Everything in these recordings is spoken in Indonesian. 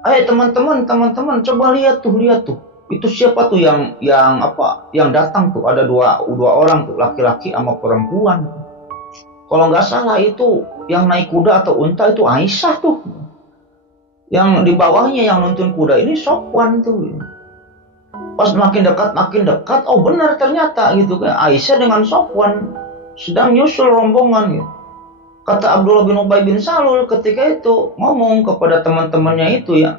Teman-teman, coba lihat tuh. Itu siapa tuh yang datang tuh? Ada dua orang tuh, laki-laki sama perempuan. Kalau nggak salah itu yang naik kuda atau unta itu Aisyah tuh. Yang di bawahnya yang nuntun kuda ini Sofwan tuh. Pas makin dekat, oh benar ternyata gitu kan. Aisyah dengan Sofwan sedang nyusul rombongan gitu. Kata Abdullah bin Ubay bin Salul ketika itu ngomong kepada teman-temannya itu ya,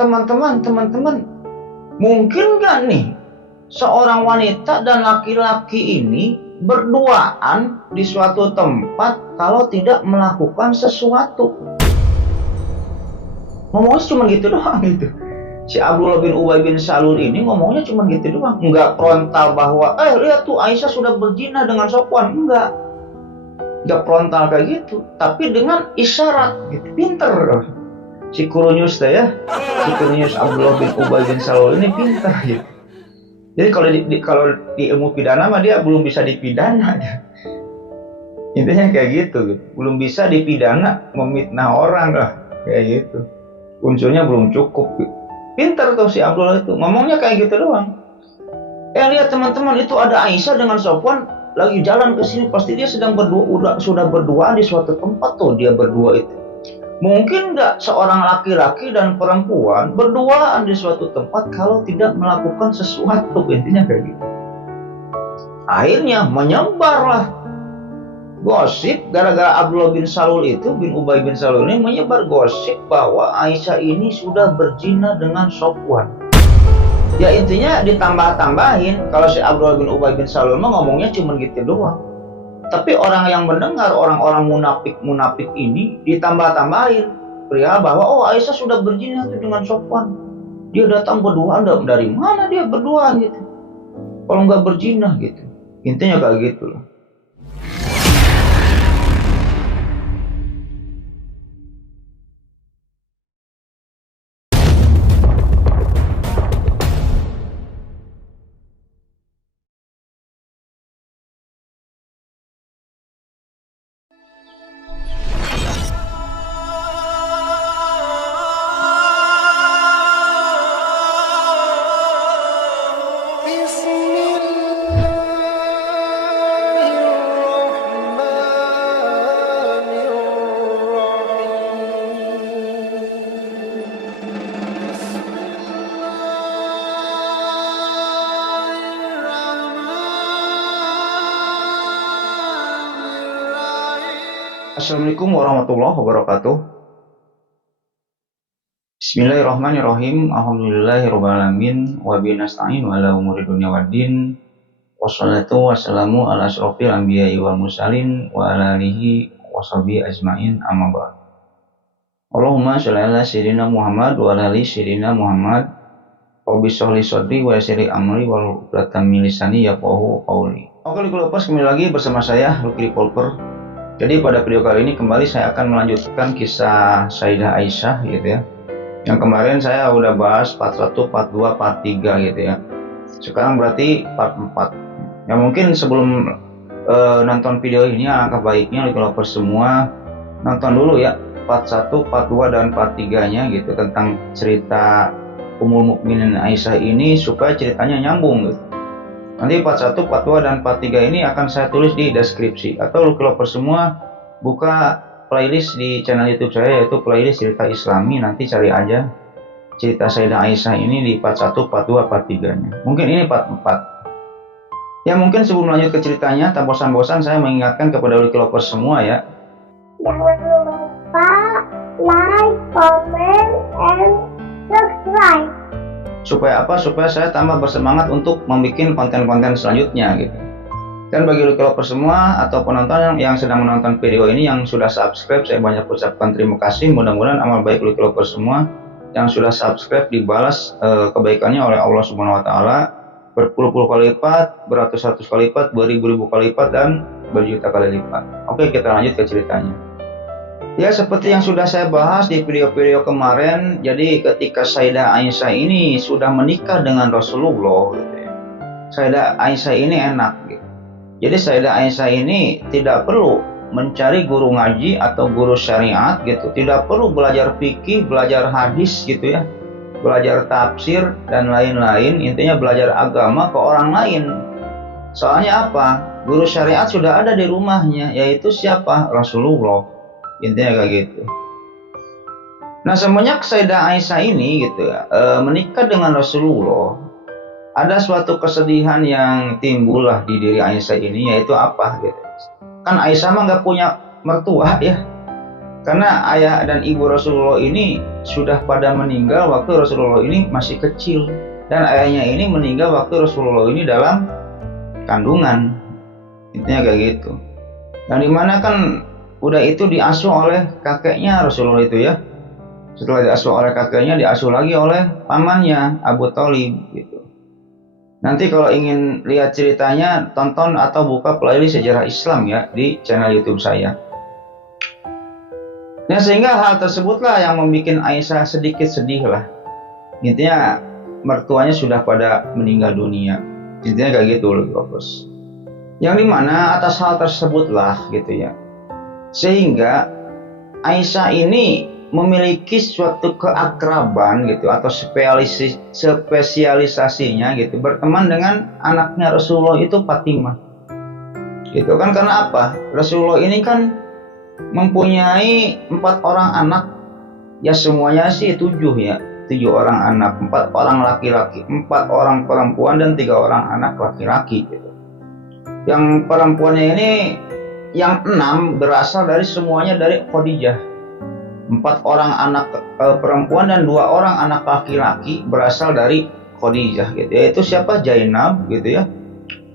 teman-teman, mungkin nggak nih seorang wanita dan laki-laki ini berduaan di suatu tempat kalau tidak melakukan sesuatu. Ngomongnya cuma gitu doang gitu. Si Abdullah bin Ubay bin Salul ini ngomongnya cuma gitu doang, nggak frontal bahwa lihat tuh Aisyah sudah berzina dengan Sofwan, nggak frontal kayak gitu, tapi dengan isyarat gitu. Pinter si Kurunyus si Kurunyus Abdullah bin Ubay bin Salul ini pinter gitu. Jadi kalau di ilmu pidana mah dia belum bisa dipidana ya. Intinya kayak gitu. Belum bisa dipidana memitnah orang lah kayak gitu. Unsurnya belum cukup gitu. Pinter tuh si Abdullah itu ngomongnya kayak gitu doang. Lihat teman-teman, itu ada Aisyah dengan Sofwan lagi jalan ke sini, pasti dia sudah berdua di suatu tempat tuh dia berdua itu. Mungkin nggak seorang laki-laki dan perempuan berduaan di suatu tempat kalau tidak melakukan sesuatu, intinya kayak gitu. Akhirnya menyebarlah gosip gara-gara Abdullah bin Salul itu, bin Ubay bin Salul ini menyebar gosip bahwa Aisyah ini sudah berzina dengan Sofwan. Ya intinya ditambah-tambahin, kalau si Abdullah bin Ubay bin Salul mah ngomongnya cuma gitu doang. Tapi orang yang mendengar, orang-orang munafik ini ditambah-tambahin perihal bahwa Aisyah sudah berzina dengan Sofwan. Dia datang berdua, dari mana dia berdua gitu? Kalau nggak berzina gitu. Intinya kayak gitu loh. Assalamualaikum warahmatullahi wabarakatuh. Bismillahirrahmanirrahim. Alhamdulillahirrahmanirrahim. Wabihi nasta'in wa ala umuri dunya waddin. Wassalatu wassalamu ala asyrofil anbiya'i wal mursalin wa ala alihi wa sahbihi ajma'in, amma ba'd. Allahumma sholli ala sayyidina Muhammad wa ala ali sayyidina Muhammad. Rabbi sholli shodri wa yassir amri wa hlul min lisani yafqahu qawli. Oke, Lucky kembali lagi bersama saya Lucky Polper. Jadi pada video kali ini kembali saya akan melanjutkan kisah Sayyidah Aisyah gitu ya. Yang kemarin saya udah bahas part 1, part 2, part 3 gitu ya. Sekarang berarti part 4. Ya mungkin sebelum nonton video ini alangkah baiknya kalau semua nonton dulu ya part 1, part 2 dan part 3-nya gitu, tentang cerita Ummul Mukminin Aisyah ini supaya ceritanya nyambung gitu. Nanti part 1, part 2, dan part 3 ini akan saya tulis di deskripsi. Atau kalau semua buka playlist di channel YouTube saya, yaitu playlist cerita Islami. Nanti cari aja cerita Sayyidah Aisyah ini di part 1, part 2, part 3-nya. Mungkin ini part 4. Ya mungkin sebelum lanjut ke ceritanya, tak bosan-bosan saya mengingatkan kepada Lucky semua ya. Jangan lupa like, comment, and subscribe. Supaya apa? Supaya saya tambah bersemangat untuk membuat konten-konten selanjutnya gitu. Dan bagi Lucky semua atau penonton yang sedang menonton video ini yang sudah subscribe, saya banyak ucapkan terima kasih. Mudah-mudahan amal baik Lucky semua yang sudah subscribe dibalas kebaikannya oleh Allah Subhanahu wa taala berpuluh-puluh kali lipat, beratus-ratus kali lipat, beribu-ribu kali lipat, dan berjuta kali lipat. Oke, kita lanjut ke ceritanya. Ya seperti yang sudah saya bahas di video-video kemarin, jadi ketika Sayyidah Aisyah ini sudah menikah dengan Rasulullah gitu ya, Sayyidah Aisyah ini enak gitu. Jadi Sayyidah Aisyah ini tidak perlu mencari guru ngaji atau guru syariat gitu, tidak perlu belajar fikih, belajar hadis gitu ya, belajar tafsir dan lain-lain, intinya belajar agama ke orang lain. Soalnya apa? Guru syariat sudah ada di rumahnya, yaitu siapa? Rasulullah. Intinya kayak gitu. Nah, semenjak Sayyidah Aisyah ini gitu ya, menikah dengan Rasulullah, ada suatu kesedihan yang timbul lah di diri Aisyah ini, yaitu apa gitu. Kan Aisyah mah nggak punya mertua ya, karena ayah dan ibu Rasulullah ini sudah pada meninggal waktu Rasulullah ini masih kecil, dan ayahnya ini meninggal waktu Rasulullah ini dalam kandungan. Intinya kayak gitu. Dan dimana kan udah itu diasuh oleh kakeknya Rasulullah itu ya. Setelah diasuh oleh kakeknya, diasuh lagi oleh pamannya Abu Thalib gitu. Nanti kalau ingin lihat ceritanya, tonton atau buka playlist sejarah Islam ya di channel YouTube saya. Nah, sehingga hal tersebutlah yang membuat Aisyah sedikit sedih lah. Intinya mertuanya sudah pada meninggal dunia. Intinya kayak gitu loh, Bos. Yang dimana atas hal tersebutlah gitu ya, sehingga Aisyah ini memiliki suatu keakraban gitu atau spesialisasinya gitu, berteman dengan anaknya Rasulullah itu Fatimah gitu kan. Karena apa? Rasulullah ini kan mempunyai 4 orang anak ya, semuanya sih 7 ya, 7 orang anak, 4 orang laki-laki, 4 orang perempuan dan 3 orang anak laki-laki gitu. Yang perempuannya ini yang 6 berasal dari semuanya dari Khadijah. 4 orang anak perempuan dan 2 orang anak laki-laki berasal dari Khadijah gitu. Yaitu siapa? Zainab gitu ya,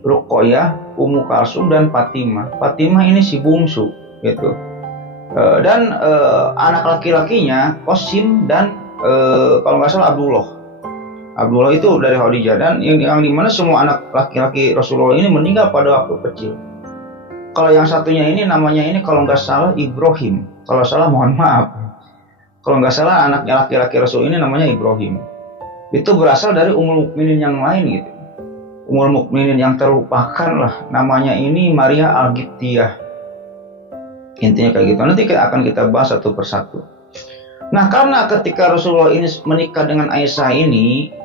Ruqayyah, Ummu Kalsum dan Fatimah. Fatimah ini si bungsu gitu. Dan anak laki-lakinya Qasim dan kalau nggak salah Abdullah. Abdullah itu dari Khadijah, dan yang dimana semua anak laki-laki Rasulullah ini meninggal pada waktu kecil. Kalau yang satunya ini namanya ini kalau nggak salah Ibrahim. Kalau salah mohon maaf. Kalau nggak salah anaknya laki-laki Rasul ini namanya Ibrahim. Itu berasal dari Ummul Mukminin yang lain gitu. Ummul Mukminin yang terlupakan lah. Namanya ini Maria Al-Qibtiyah. Intinya kayak gitu. Nanti akan kita bahas satu persatu. Nah, karena ketika Rasulullah ini menikah dengan Aisyah ini,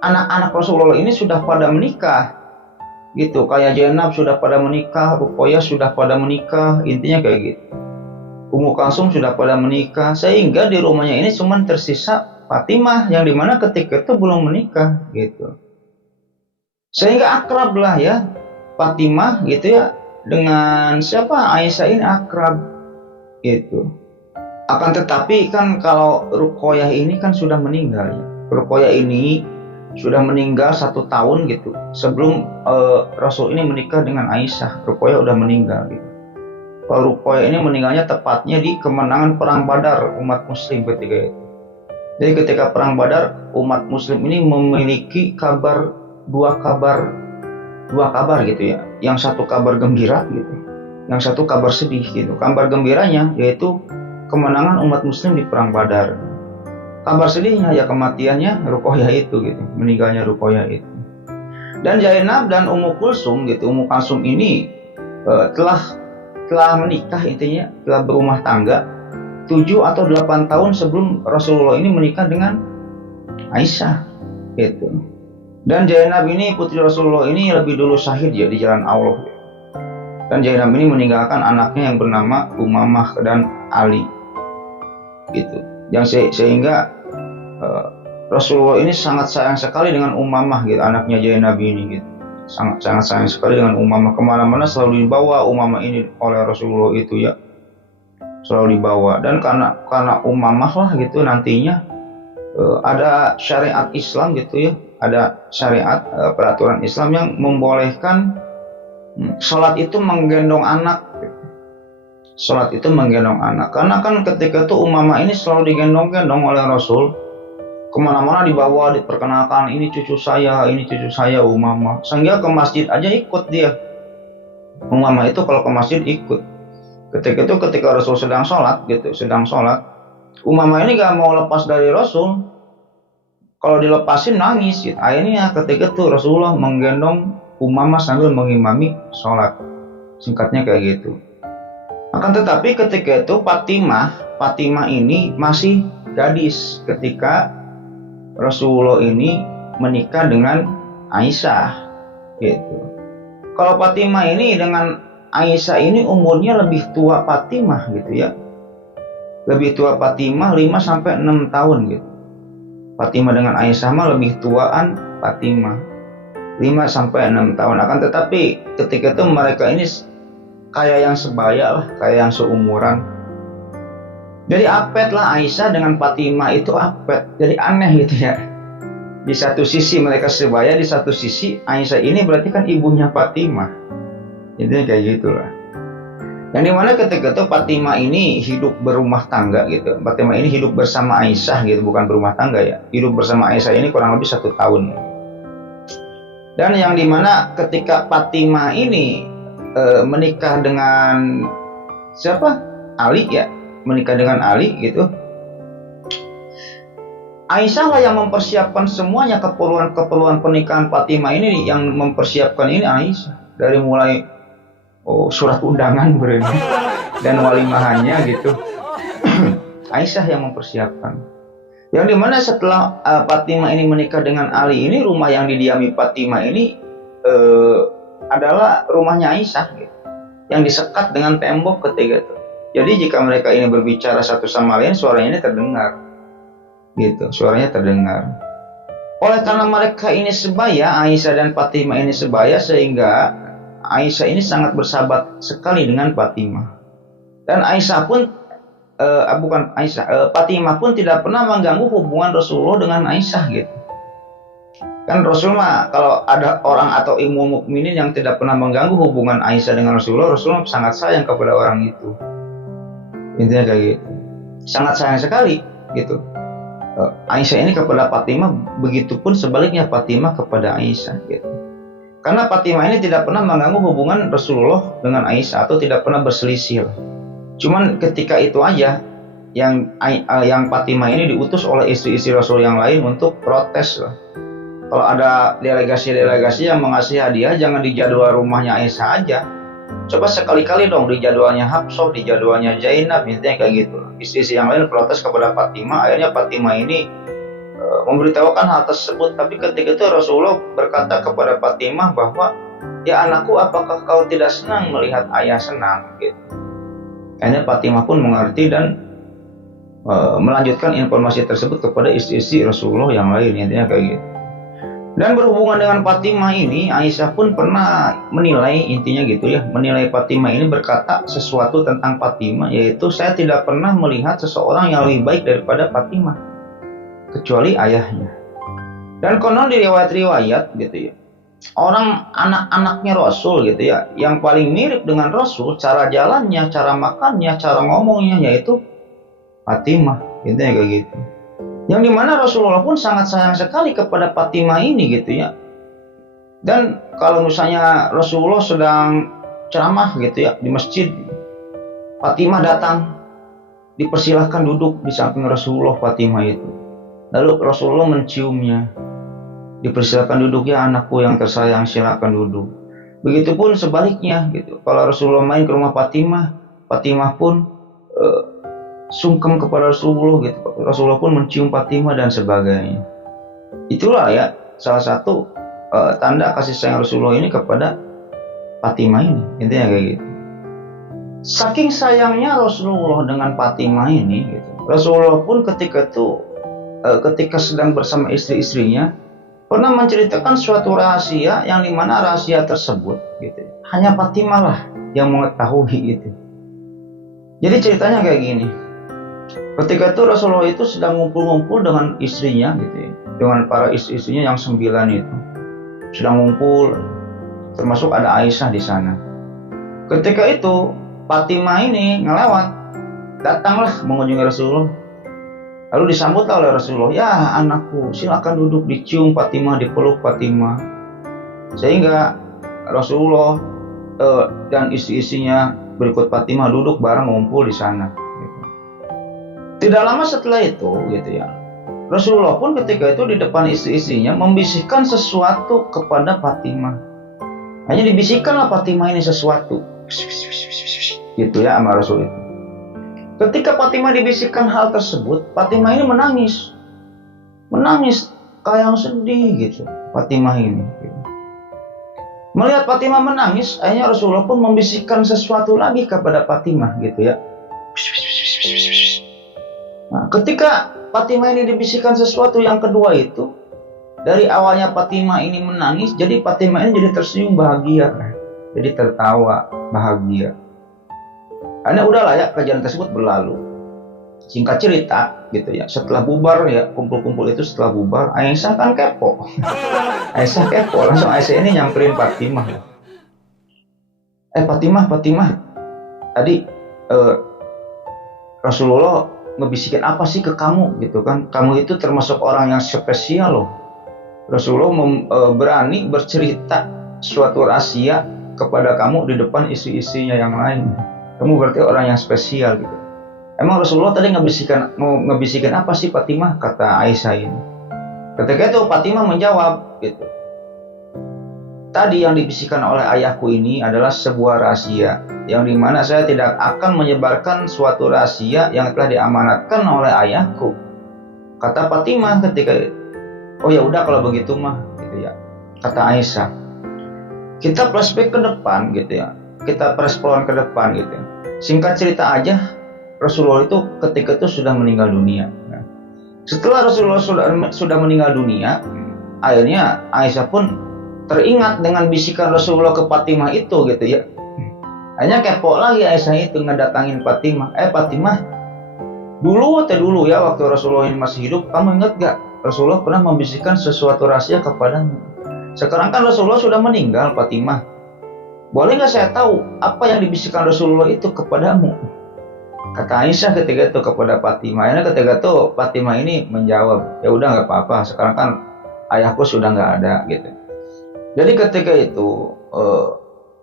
anak-anak Rasulullah ini sudah pada menikah. Gitu, kayak Zainab sudah pada menikah, Ruqayyah sudah pada menikah, intinya kayak gitu. Ummu Kalsum sudah pada menikah, sehingga di rumahnya ini cuma tersisa Fatimah yang dimana ketika itu belum menikah gitu. Sehingga akrab lah ya Fatimah gitu ya dengan siapa? Aisyah ini akrab gitu. Akan tetapi kan kalau Ruqayyah ini kan sudah meninggal ya. Ruqayyah ini sudah meninggal 1 tahun gitu sebelum Rasul ini menikah dengan Aisyah. Ruqayyah udah meninggal gitu. Kalau Ruqayyah ini meninggalnya tepatnya di kemenangan perang Badar umat Muslim ketika itu. Jadi ketika perang Badar, umat Muslim ini memiliki dua kabar gitu ya. Yang satu kabar gembira gitu, yang satu kabar sedih gitu. Kabar gembiranya yaitu kemenangan umat Muslim di perang Badar. Kabar sedihnya ya kematiannya Ruqayyah itu gitu, meninggalnya Ruqayyah itu. Dan Zainab dan Ummu Kulsum gitu, Ummu Kalsum ini telah menikah, intinya telah berumah tangga 7 atau 8 tahun sebelum Rasulullah ini menikah dengan Aisyah gitu. Dan Zainab ini putri Rasulullah ini lebih dulu syahid ya di jalan Allah. Dan Zainab ini meninggalkan anaknya yang bernama Umamah dan Ali gitu. Yang sehingga Rasulullah ini sangat sayang sekali dengan Umamah gitu, anaknya Zainab ini gitu. Sangat sayang sekali dengan Umamah. Kemana-mana selalu dibawa Umamah ini oleh Rasulullah itu ya, selalu dibawa. Dan karena Umamah lah gitu nantinya ada syariat Islam gitu ya, ada syariat peraturan Islam yang membolehkan sholat itu menggendong anak. Sholat itu menggendong anak, karena kan ketika itu Umamah ini selalu digendong-gendong oleh Rasul. Kemana-mana dibawa, diperkenalkan, ini cucu saya Umamah. Sehingga ke masjid aja ikut dia. Umamah itu kalau ke masjid ikut. Ketika Rasul sedang sholat, Umamah ini gak mau lepas dari Rasul. Kalau dilepasin nangis gitu. Akhirnya ketika itu Rasulullah menggendong Umamah sambil mengimami sholat. Singkatnya kayak gitu. Akan tetapi ketika itu Fatimah ini masih gadis ketika Rasulullah ini menikah dengan Aisyah gitu. Kalau Fatimah ini dengan Aisyah ini umurnya lebih tua Fatimah gitu ya. Lebih tua Fatimah 5 sampai 6 tahun gitu. Fatimah dengan Aisyah mah lebih tuaan Fatimah 5 sampai 6 tahun. Akan tetapi ketika itu mereka ini kayak yang sebaya lah, kayak yang seumuran. Jadi apet lah Aisyah dengan Fatimah itu apet. Jadi aneh gitu ya. Di satu sisi mereka sebaya, di satu sisi Aisyah ini berarti kan ibunya Fatimah. Intinya kayak gitulah. Yang dimana ketika itu Fatimah ini hidup berumah tangga gitu. Fatimah ini hidup bersama Aisyah gitu, bukan berumah tangga ya. Hidup bersama Aisyah ini kurang lebih 1 tahun. Dan yang dimana ketika Fatimah ini menikah dengan siapa? Ali ya, menikah dengan Ali gitu. Aisyah lah yang mempersiapkan semuanya, keperluan pernikahan Fatimah ini, yang mempersiapkan ini Aisyah. Dari mulai surat undangan berarti dan walimahannya gitu. Aisyah yang mempersiapkan. Yang dimana setelah Fatimah ini menikah dengan Ali ini, rumah yang didiami Fatimah ini adalah rumahnya Aisyah gitu, yang disekat dengan tembok ketika itu. Jadi jika mereka ini berbicara satu sama lain, suaranya ini terdengar gitu, suaranya terdengar. Oleh karena mereka ini sebaya, Aisyah dan Fatimah ini sebaya, sehingga Aisyah ini sangat bersahabat sekali dengan Fatimah. Dan Aisyah pun Fatimah pun tidak pernah mengganggu hubungan Rasulullah dengan Aisyah gitu. Kan Rasulullah, kalau ada orang atau ilmu mukminin yang tidak pernah mengganggu hubungan Aisyah dengan Rasulullah sangat sayang kepada orang itu. Intinya kayak gitu. Sangat sayang sekali gitu. Aisyah ini kepada Fatimah, begitupun sebaliknya Fatimah kepada Aisyah gitu. Karena Fatimah ini tidak pernah mengganggu hubungan Rasulullah dengan Aisyah atau tidak pernah berselisih lah. Cuman ketika itu aja yang Fatimah ini diutus oleh istri-istri Rasul yang lain untuk protes lah. Kalau ada delegasi-delegasi yang mengasih hadiah, jangan di jadwal rumahnya Aisyah aja. Coba sekali-kali dong di jadwalnya Hafsah, di jadwalnya Zainab, intinya kayak gitu. Istri-istri yang lain protes kepada Fatimah, akhirnya Fatimah ini memberitahukan hal tersebut. Tapi ketika itu Rasulullah berkata kepada Fatimah bahwa, ya anakku, apakah kau tidak senang melihat ayah senang gitu. Akhirnya Fatimah pun mengerti dan melanjutkan informasi tersebut kepada istri-istri Rasulullah yang lain, intinya kayak gitu. Dan berhubungan dengan Fatimah ini, Aisyah pun pernah menilai, intinya gitu ya, menilai Fatimah ini berkata sesuatu tentang Fatimah, yaitu saya tidak pernah melihat seseorang yang lebih baik daripada Fatimah kecuali ayahnya. Dan konon di riwayat-riwayat gitu ya, orang anak-anaknya Rasul gitu ya, yang paling mirip dengan Rasul, cara jalannya, cara makannya, cara ngomongnya, yaitu Fatimah, intinya kayak gitu. Yang dimana Rasulullah pun sangat sayang sekali kepada Fatimah ini gitu ya. Dan kalau misalnya Rasulullah sedang ceramah gitu ya di masjid, Fatimah datang, dipersilahkan duduk di samping Rasulullah Fatimah itu. Lalu Rasulullah menciumnya, dipersilahkan duduk, ya anakku yang tersayang, silakan duduk. Begitupun sebaliknya gitu. Kalau Rasulullah main ke rumah Fatimah, Fatimah pun sungkem kepada Rasulullah gitu. Rasulullah pun mencium Fatimah dan sebagainya. Itulah ya salah satu tanda kasih sayang Rasulullah ini kepada Fatimah ini, intinya kayak gitu. Saking sayangnya Rasulullah dengan Fatimah ini gitu, Rasulullah pun ketika sedang bersama istri-istrinya pernah menceritakan suatu rahasia, yang dimana rahasia tersebut gitu, hanya Fatimah lah yang mengetahui gitu. Jadi ceritanya kayak gini. Ketika itu Rasulullah itu sedang ngumpul-ngumpul dengan istrinya gitu ya, dengan para istri-istrinya yang 9 itu sedang ngumpul, termasuk ada Aisyah di sana. Ketika itu Fatimah ini ngelewat, datanglah mengunjungi Rasulullah. Lalu disambutlah oleh Rasulullah, ya anakku, silakan duduk, dicium Fatimah, dipeluk Fatimah. Sehingga Rasulullah dan istri-istrinya berikut Fatimah duduk bareng ngumpul di sana. Tidak lama setelah itu gitu ya, Rasulullah pun ketika itu di depan istri-istrinya membisikkan sesuatu kepada Fatimah. Hanya dibisikkanlah Fatimah ini sesuatu. gitu ya sama Rasul itu. Ketika Fatimah dibisikkan hal tersebut, Fatimah ini menangis kayak yang sedih gitu. Fatimah ini gitu. Melihat Fatimah menangis, akhirnya Rasulullah pun membisikkan sesuatu lagi kepada Fatimah gitu ya. Nah, ketika Fatimah ini dibisikkan sesuatu yang kedua itu, dari awalnya Fatimah ini menangis, jadi Fatimah ini jadi tersenyum bahagia, jadi tertawa bahagia. Karena udahlah ya, kejadian tersebut berlalu. Singkat cerita gitu ya, setelah bubar ya, kumpul-kumpul itu setelah bubar, Aisyah kan kepo. Aisyah kepo, langsung Aisyah ini nyamperin Fatimah. Fatimah, tadi Rasulullah ngebisikin apa sih ke kamu gitu kan? Kamu itu termasuk orang yang spesial loh. Rasulullah berani bercerita suatu rahasia kepada kamu di depan isi-isinya yang lain. Kamu berarti orang yang spesial gitu. Emang Rasulullah tadi ngebisikin apa sih Fatimah, kata Aisyah ini. Ketika itu Fatimah menjawab gitu. Tadi yang dibisikkan oleh ayahku ini adalah sebuah rahasia, yang dimana saya tidak akan menyebarkan suatu rahasia yang telah diamanatkan oleh ayahku. Kata Fatimah ketika itu. Oh ya udah kalau begitu mah gitu ya, kata Aisyah. Kita flashback ke depan gitu ya, kita press-plon ke depan gitu. Singkat cerita aja, Rasulullah itu ketika itu sudah meninggal dunia. Nah, setelah Rasulullah sudah meninggal dunia, akhirnya Aisyah pun teringat dengan bisikan Rasulullah ke Fatimah itu gitu ya. Hanya kepo lagi Aisyah itu ngedatangin Fatimah. Fatimah, dulu ya waktu Rasulullah ini masih hidup, kamu ingat gak Rasulullah pernah membisikkan sesuatu rahasia kepadamu? Sekarang kan Rasulullah sudah meninggal, Fatimah. Boleh gak saya tahu apa yang dibisikkan Rasulullah itu kepadamu? Kata Aisyah ketika itu kepada Fatimah. Ini ketika itu Fatimah ini menjawab, ya udah nggak apa-apa. Sekarang kan ayahku sudah nggak ada gitu. Jadi ketika itu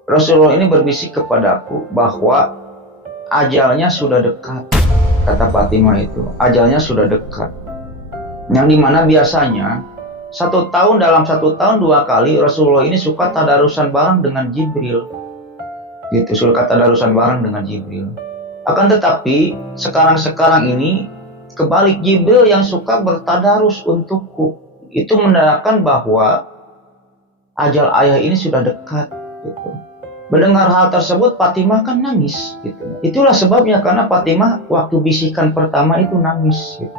Rasulullah ini berbisik kepadaku bahwa ajalnya sudah dekat. Kata Fatimah itu, ajalnya sudah dekat. Yang dimana biasanya dalam satu tahun 2 kali Rasulullah ini suka tadarusan bareng dengan Jibril. Gitu, suka tadarusan bareng dengan Jibril. Akan tetapi sekarang ini kebalik, Jibril yang suka bertadarus untukku. Itu menandakan bahwa ajal ayah ini sudah dekat gitu. Mendengar hal tersebut Fatimah kan nangis gitu. Itulah sebabnya karena Fatimah waktu bisikan pertama itu nangis gitu.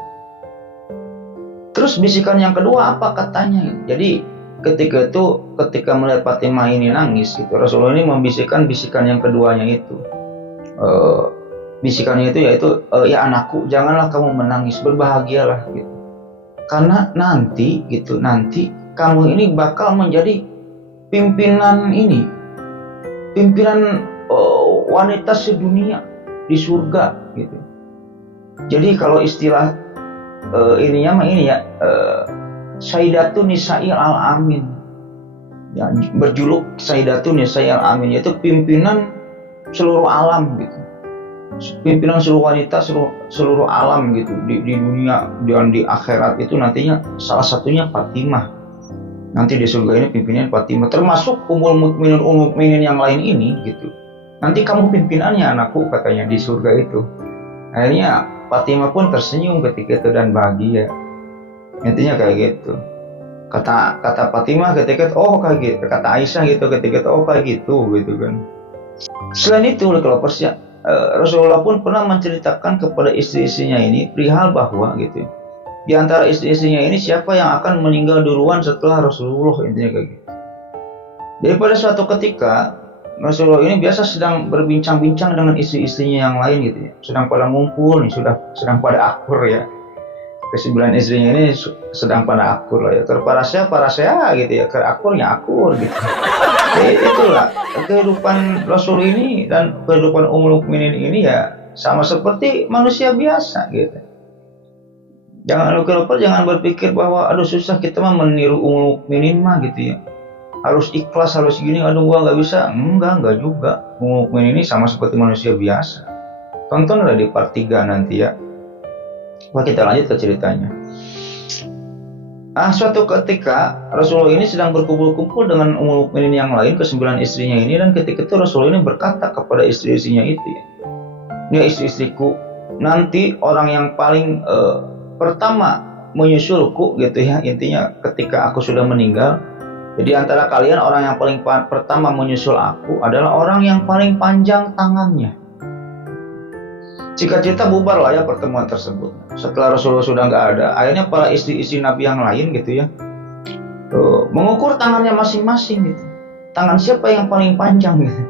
Terus bisikan yang kedua apa katanya? Jadi ketika melihat Fatimah ini nangis gitu, Rasulullah ini membisikkan bisikan yang keduanya itu. Bisikannya itu yaitu, ya anakku, janganlah kamu menangis, berbahagialah gitu. Karena nanti kamu ini bakal menjadi pimpinan wanita sedunia di surga gitu. Jadi kalau istilah Sayyidatun Nisa'il Alamin, ya, berjuluk Sayyidatun Nisa'il Alamin, yaitu pimpinan seluruh alam gitu. Pimpinan seluruh wanita seluruh alam gitu di dunia dan di akhirat itu nantinya salah satunya Fatimah. Nanti di surga ini pimpinannya Fatimah, termasuk ummul mukminin yang lain ini gitu. Nanti kamu pimpinannya anakku, katanya di surga itu. Akhirnya Fatimah pun tersenyum ketika itu dan bahagia. Intinya kayak gitu. Kata Fatimah ketika itu, oh kayak gitu. Kata Aisyah gitu ketika itu, oh kayak gitu kan. Selain itu kalau persia Rasulullah pun pernah menceritakan kepada istri-istrinya ini perihal bahwa gitu, di antara istri-istrinya ini siapa yang akan meninggal duluan setelah Rasulullah, intinya kayak gitu. Jadi pada suatu ketika Rasulullah ini biasa sedang berbincang-bincang dengan istri-istrinya yang lain gitu ya, sedang pada ngumpul nih, sedang pada akur ya. Kesembilan istrinya ini sedang pada akur lah ya, para gitu ya, akurnya akur gitu. Jadi itulah kehidupan Rasul ini dan kehidupan ummul mukminin ini ya sama seperti manusia biasa gitu. Jangan lupa, jangan berpikir bahwa aduh susah kita mah meniru ummul mukminin mah gitu ya. Harus ikhlas, harus gini, aduh gua nggak bisa. Enggak juga. Ummul mukminin ini sama seperti manusia biasa. Tontonlah di part 3 nanti ya. Wah, kita lanjut ke ceritanya. Suatu ketika Rasulullah ini sedang berkumpul-kumpul dengan Ummul Mukminin yang lain, ke-9 istrinya ini, dan ketika itu Rasulullah ini berkata kepada istri-istrinya itu, ya istri-istriku, nanti orang yang paling pertama menyusulku gitu ya, intinya ketika aku sudah meninggal, jadi antara kalian orang yang paling pertama menyusul aku adalah orang yang paling panjang tangannya. Singkat cerita bubar lah ya pertemuan tersebut. Setelah Rasulullah sudah nggak ada, akhirnya para istri-istri Nabi yang lain gitu ya, mengukur tangannya masing-masing gitu. Tangan siapa yang paling panjang gitu.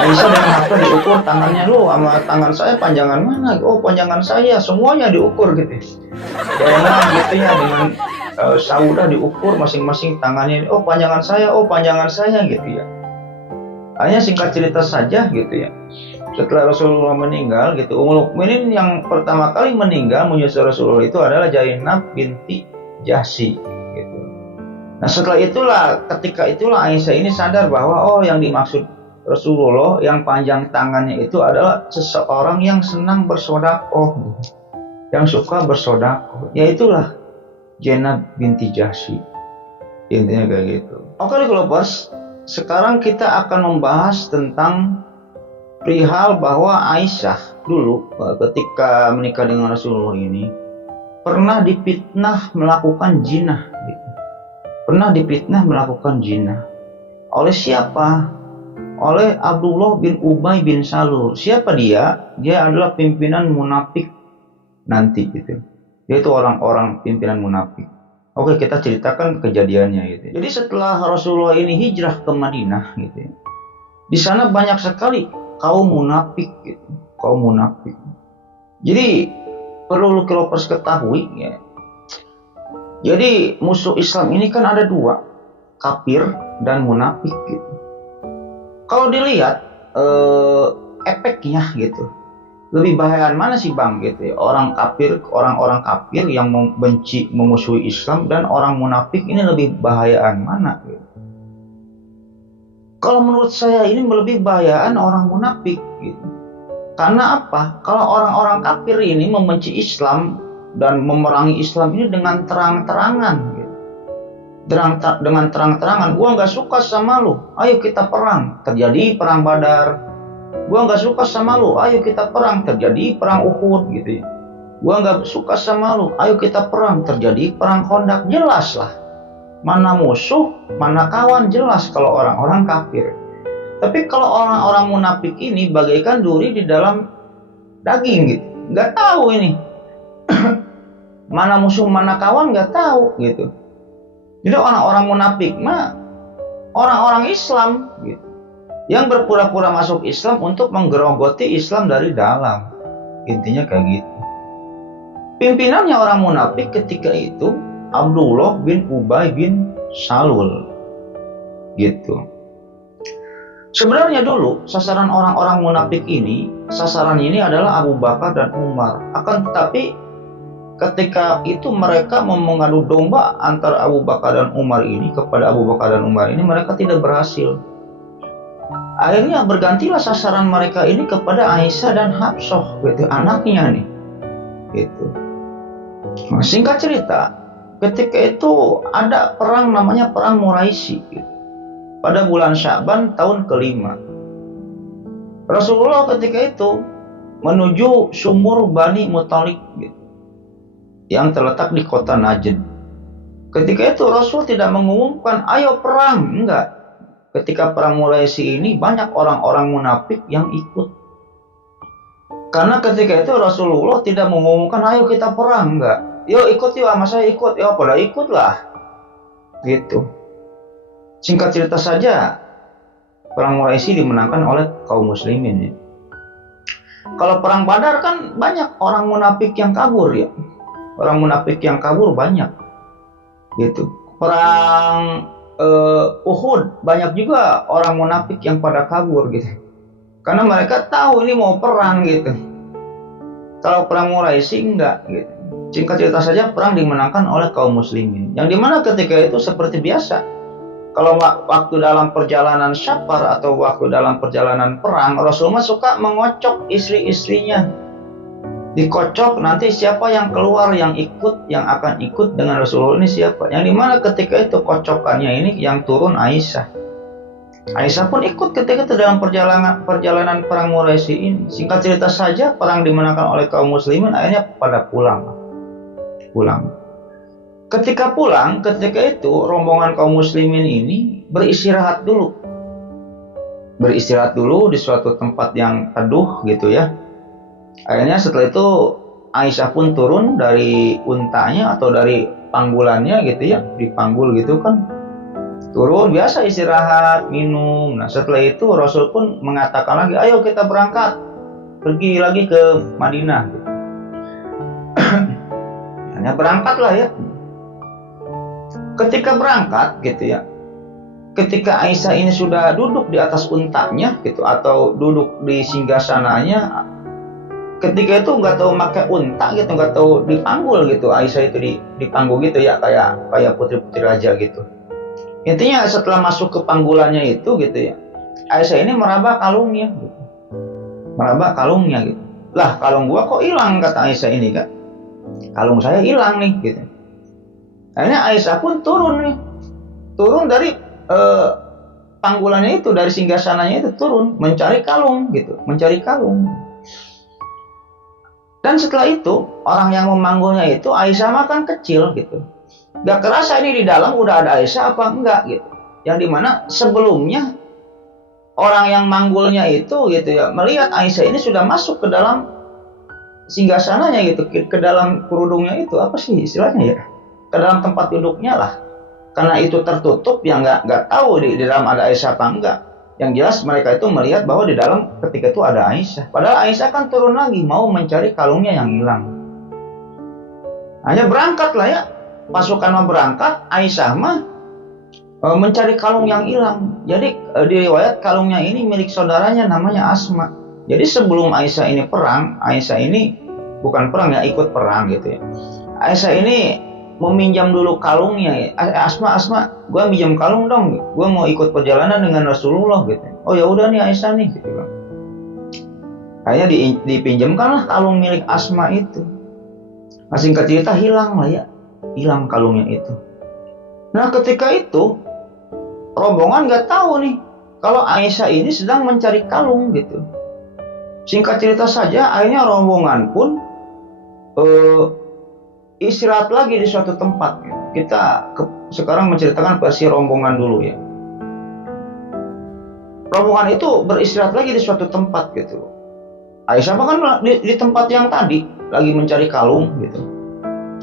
Aisyah dan Hafsah diukur tangannya, lo sama tangan saya panjangan mana? Oh panjangan saya, semuanya diukur gitu. Karena gitu ya, dengan Saudah diukur masing-masing tangannya. Oh panjangan saya gitu ya. Hanya singkat cerita saja gitu ya. Setelah Rasulullah meninggal gitu, Ummul Mukminin yang pertama kali meninggal menyusul Rasulullah itu adalah Zainab binti Jahsy gitu. Nah setelah itulah, ketika itulah Aisyah ini sadar bahwa oh yang dimaksud Rasulullah yang panjang tangannya itu adalah seseorang yang senang bersedekah, yang suka bersedekah, yaitulah Zainab binti Jahsy. Intinya kayak gitu. Oke Developers, sekarang kita akan membahas tentang perihal bahwa Aisyah dulu ketika menikah dengan Rasulullah ini pernah difitnah melakukan zina gitu. Pernah difitnah melakukan zina. Oleh siapa? Oleh Abdullah bin Ubay bin Salul. Siapa dia? Dia adalah pimpinan munafik nanti gitu. Dia itu orang-orang pimpinan munafik. Oke, kita ceritakan kejadiannya gitu. Jadi setelah Rasulullah ini hijrah ke Madinah gitu ya, di sana banyak sekali kaum munafik gitu, kaum munafik. Jadi perlu Developers ketahui ya. Jadi musuh Islam ini kan ada dua, kafir dan munafik gitu. Kalau dilihat efeknya gitu, lebih bahayaan mana sih bang gitu ya? Orang kafir, orang-orang kafir yang membenci, memusuhi Islam, dan orang munafik ini lebih bahayaan mana gitu? Kalau menurut saya ini lebih bahayaan orang munafik gitu. Karena apa? Kalau orang-orang kafir ini membenci Islam dan memerangi Islam ini dengan terang-terangan gitu. Dengan terang-terangan, gua nggak suka sama lu, ayo kita perang. Terjadi perang Badar. Gua nggak suka sama lu, ayo kita perang. Terjadi perang Uhud gitu ya. Gua nggak suka sama lu, ayo kita perang. Terjadi perang Khandaq. Jelas lah mana musuh, mana kawan, jelas kalau orang-orang kafir. Tapi kalau orang-orang munafik ini bagaikan duri di dalam daging gitu, nggak tahu ini mana musuh, mana kawan, nggak tahu gitu. Jadi orang-orang munafik mah orang-orang Islam gitu, yang berpura-pura masuk Islam untuk menggerogoti Islam dari dalam. Intinya kayak gitu. Pimpinannya orang munafik ketika itu Abdullah bin Ubay bin Salul gitu. Sebenarnya dulu sasaran orang-orang munafik ini, sasaran ini adalah Abu Bakar dan Umar. Akan tetapi ketika itu mereka mengadu domba antara Abu Bakar dan Umar ini kepada Abu Bakar dan Umar ini, mereka tidak berhasil. Akhirnya bergantilah sasaran mereka ini kepada Aisyah dan Hafsah gitu, anaknya nih gitu. Nah, singkat cerita, ketika itu ada perang namanya perang Muraisi gitu. Pada bulan Sya'ban tahun kelima, Rasulullah ketika itu menuju sumur Bani Muthalib gitu, yang terletak di kota Najd. Ketika itu Rasul tidak mengumumkan ayo perang, enggak. Ketika perang Muraisi ini banyak orang-orang munafik yang ikut. Karena ketika itu Rasulullah tidak mengumumkan ayo kita perang, enggak. Yo ikut yuk sama saya ikut, yo pada ikutlah gitu. Singkat cerita saja, perang Muraisi dimenangkan oleh kaum muslimin ya. Kalau perang Badar kan banyak orang munafik yang kabur ya. Orang munafik yang kabur banyak gitu. Perang Uhud banyak juga orang munafik yang pada kabur gitu. Karena mereka tahu ini mau perang gitu. Kalau perang Muraisi enggak gitu. Singkat cerita saja, perang dimenangkan oleh kaum muslimin. Yang dimana ketika itu seperti biasa, kalau waktu dalam perjalanan syafar atau waktu dalam perjalanan perang, Rasulullah suka mengocok istri-istrinya. dikocok, nanti siapa yang keluar, yang akan ikut dengan Rasulullah ini siapa. Yang dimana ketika itu kocokannya ini yang turun Aisyah. Aisyah pun ikut ketika itu dalam perjalanan perang Muraisi ini. Singkat cerita saja, perang dimenangkan oleh kaum muslimin, akhirnya pada pulang. Ketika itu rombongan kaum muslimin ini beristirahat dulu di suatu tempat yang teduh gitu ya. Akhirnya setelah itu Aisyah pun turun dari untanya atau dari panggulannya gitu ya, dipanggul gitu kan. Turun biasa istirahat, minum. Nah setelah itu Rasul pun mengatakan lagi, ayo kita berangkat, pergi lagi ke Madinah. Hanya berangkatlah ya. Ketika berangkat gitu ya, ketika Aisyah ini sudah duduk di atas untanya gitu, atau duduk di singgasananya, ketika itu nggak tahu pakai unta gitu, nggak tahu dipanggul gitu. Aisyah itu dipanggul gitu ya, kayak putri-putri raja gitu. Intinya setelah masuk ke panggulannya itu gitu ya, Aisyah ini meraba kalungnya gitu. Lah kalung gua kok hilang, kata Aisyah ini kan. Kalung saya hilang nih gitu. Akhirnya Aisyah pun turun dari panggulannya itu, dari singgasananya itu turun mencari kalung. Dan setelah itu orang yang memanggulnya itu Aisyah makan kecil gitu. Gak kerasa ini di dalam udah ada Aisyah apa enggak gitu. Yang dimana sebelumnya orang yang manggulnya itu gitu ya, melihat Aisyah ini sudah masuk ke dalam singgasananya gitu, ke dalam kerudungnya itu, apa sih istilahnya ya, ke dalam tempat duduknya lah. Karena itu tertutup, yang nggak tahu di dalam ada Aisyah apa enggak. Yang jelas mereka itu melihat bahwa di dalam ketika itu ada Aisyah. Padahal Aisyah kan turun lagi mau mencari kalungnya yang hilang. Hanya berangkatlah ya, pasukan mau berangkat, Aisyah mah mencari kalung yang hilang. Jadi di riwayat kalungnya ini milik saudaranya namanya Asma. Jadi sebelum Aisyah ini perang, Aisyah ini bukan perang ya, ikut perang gitu ya. Aisyah ini meminjam dulu kalungnya. Asma, gua minjam kalung dong. Gua mau ikut perjalanan dengan Rasulullah gitu. Oh ya udah nih Aisyah nih gitu kan. Akhirnya dipinjamkanlah kalung milik Asma itu. Nah, singkat cerita hilang kalungnya itu. Nah ketika itu rombongan nggak tahu nih kalau Aisyah ini sedang mencari kalung gitu. Singkat cerita saja, akhirnya rombongan pun istirahat lagi di suatu tempat. Kita sekarang menceritakan versi rombongan dulu ya. Rombongan itu beristirahat lagi di suatu tempat gitu. Aisyah bahkan di tempat yang tadi lagi mencari kalung gitu.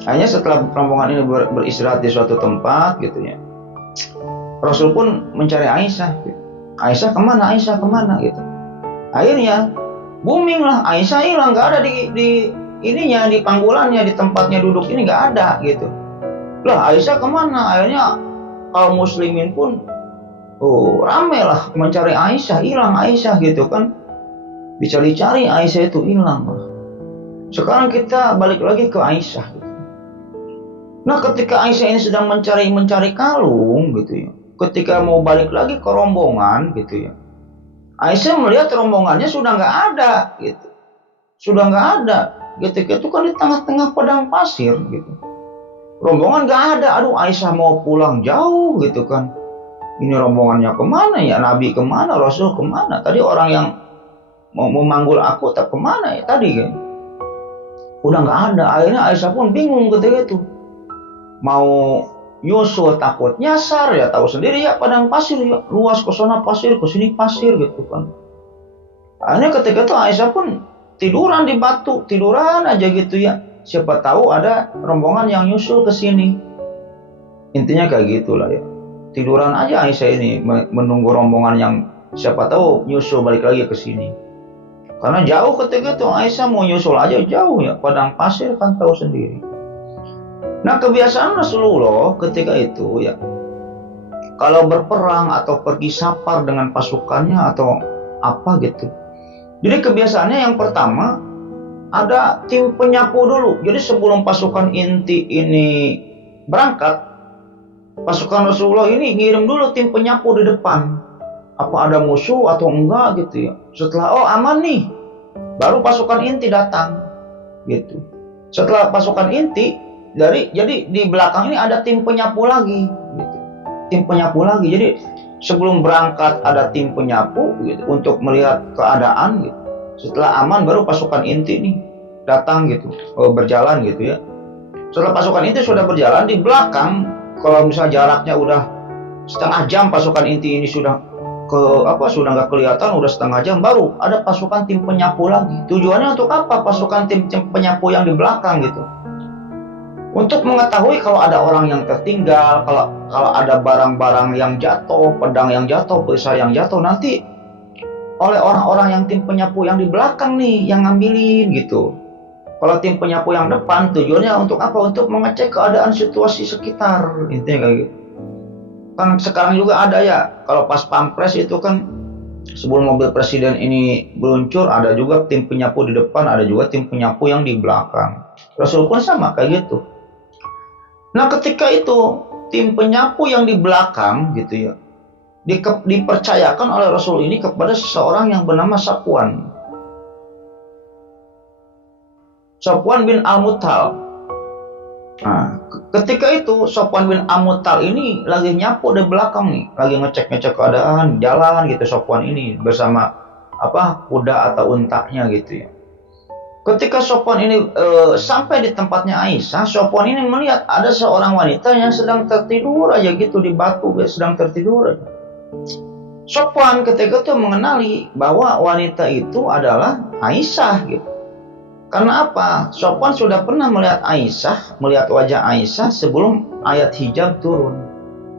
Hanya setelah rombongan ini beristirahat di suatu tempat gitu ya, Rasul pun mencari Aisyah gitu. Aisyah kemana gitu. Akhirnya booming lah, Aisyah hilang, nggak ada di ininya, di panggulannya, di tempatnya duduk ini nggak ada gitu. Lah Aisyah kemana? Akhirnya kaum muslimin pun rame lah mencari Aisyah, hilang Aisyah gitu kan. Dicari-cari Aisyah itu hilang. Sekarang kita balik lagi ke Aisyah gitu. Nah ketika Aisyah ini sedang mencari kalung gitu ya, ketika mau balik lagi ke rombongan gitu ya, Aisyah melihat rombongannya sudah nggak ada gitu. Ketika itu kan di tengah-tengah padang pasir gitu. Rombongan nggak ada. Aduh Aisyah mau pulang jauh gitu kan. Ini rombongannya kemana ya? Nabi kemana? Rasul kemana? Tadi orang yang mau memanggul aku tak kemana ya tadi kan? Udah nggak ada. Akhirnya Aisyah pun bingung ketika itu. Mau nyusul takut nyasar ya, tahu sendiri ya padang pasir ya, luas, ke sana pasir, ke sini pasir gitu kan. Akhirnya ketika itu Aisyah pun tiduran di batu, tiduran aja gitu ya. Siapa tahu ada rombongan yang nyusul ke sini. Intinya kayak gitulah ya. Tiduran aja Aisyah ini menunggu rombongan yang siapa tahu nyusul balik lagi ke sini. Karena jauh ketika itu Aisyah mau nyusul aja jauh ya, padang pasir kan tahu sendiri. Nah kebiasaan Rasulullah ketika itu ya, kalau berperang atau pergi safar dengan pasukannya atau apa gitu, jadi kebiasaannya yang pertama ada tim penyapu dulu. Jadi sebelum pasukan inti ini berangkat, pasukan Rasulullah ini ngirim dulu tim penyapu di depan. Apa ada musuh atau enggak gitu ya. Setelah aman nih, baru pasukan inti datang. gitu. Setelah pasukan inti jadi di belakang ini ada tim penyapu lagi gitu. Tim penyapu lagi. Jadi sebelum berangkat ada tim penyapu gitu untuk melihat keadaan gitu. Setelah aman baru pasukan inti nih datang gitu, berjalan gitu ya. Setelah pasukan inti sudah berjalan di belakang, kalau misalnya jaraknya udah setengah jam pasukan inti ini sudah sudah nggak kelihatan, udah setengah jam baru ada pasukan tim penyapu lagi. Tujuannya untuk apa pasukan tim penyapu yang di belakang gitu? Untuk mengetahui kalau ada orang yang tertinggal, kalau ada barang-barang yang jatuh, pedang yang jatuh, perisai yang jatuh, nanti oleh orang-orang yang tim penyapu yang di belakang nih yang ngambilin gitu. Kalau tim penyapu yang depan tujuannya untuk apa? Untuk mengecek keadaan situasi sekitar, intinya kayak gitu. Kan sekarang juga ada ya, kalau pas pampres itu kan sebelum mobil presiden ini meluncur ada juga tim penyapu di depan, ada juga tim penyapu yang di belakang. Rasul pun sama kayak gitu. Nah ketika itu tim penyapu yang di belakang gitu ya dipercayakan oleh Rasul ini kepada seseorang yang bernama Safwan bin Al-Muttal. Nah, ketika itu Safwan bin Al-Muttal ini lagi nyapu di belakang nih, lagi ngecek keadaan jalan gitu. Safwan ini bersama kuda atau untanya gitu ya. Ketika Safwan ini sampai di tempatnya Aisyah, Safwan ini melihat ada seorang wanita yang sedang tertidur aja gitu di batu, sedang tertidur aja. Safwan ketika itu mengenali bahwa wanita itu adalah Aisyah gitu. Karena apa? Safwan sudah pernah melihat wajah Aisyah sebelum ayat hijab turun.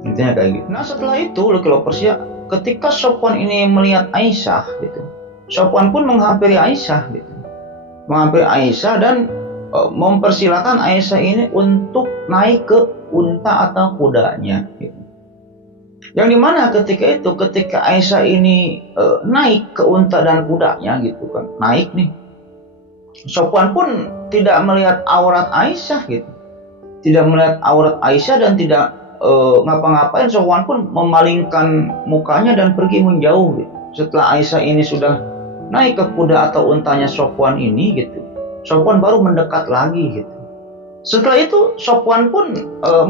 Intinya kayak gitu. Nah setelah itu kalau Persia, ketika Safwan ini melihat Aisyah gitu, Safwan pun menghampiri Aisyah gitu. Menghampiri Aisyah dan mempersilahkan Aisyah ini untuk naik ke unta atau kudanya gitu. Yang dimana ketika Aisyah ini naik ke unta dan kudanya gitu kan, naik nih, Safwan pun tidak melihat aurat Aisyah gitu, tidak melihat aurat Aisyah dan tidak ngapa-ngapain. Safwan pun memalingkan mukanya dan pergi menjauh gitu. Setelah Aisyah ini sudah naik ke kuda atau untanya Safwan ini gitu, Safwan baru mendekat lagi gitu. Setelah itu Safwan pun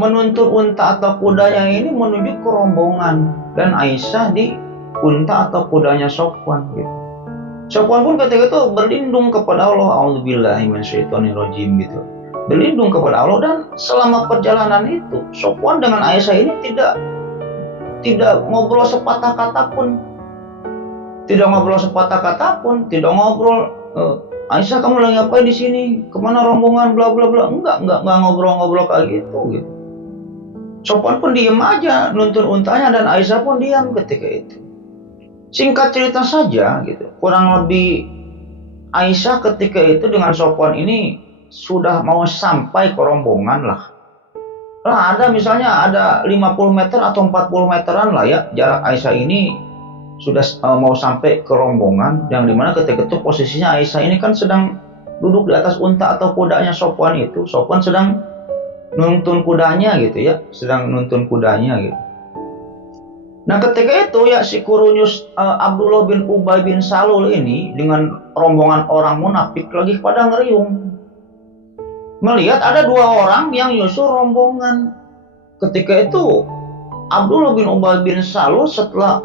menuntun unta atau kudanya ini menuju ke rombongan dan Aisyah di unta atau kudanya Safwan gitu. Safwan pun ketika itu berlindung kepada Allah, auzubillahi minasyaitonirrajim gitu. Berlindung kepada Allah, dan selama perjalanan itu Safwan dengan Aisyah ini tidak ngobrol sepatah kata pun. Tidak ngobrol, Aisyah kamu lagi ngapain di sini? Kemana rombongan? Bla bla bla. Enggak ngobrol kayak gitu. Safwan pun diam aja, nuntun untanya, dan Aisyah pun diam ketika itu. Singkat cerita saja gitu, kurang lebih Aisyah ketika itu dengan Safwan ini sudah mau sampai ke rombongan lah. Ada misalnya ada 50 meter atau 40 meteran lah ya jarak Aisyah ini sudah mau sampai ke rombongan, yang dimana ketika itu posisinya Aisyah ini kan sedang duduk di atas unta atau kudanya Safwan itu. Safwan sedang nuntun kudanya gitu ya, gitu. Nah ketika itu ya si Kurunyus Abdullah bin Ubay bin Salul ini dengan rombongan orang munafik lagi pada ngeriung, melihat ada dua orang yang nyusul rombongan. Ketika itu Abdullah bin Ubay bin Salul setelah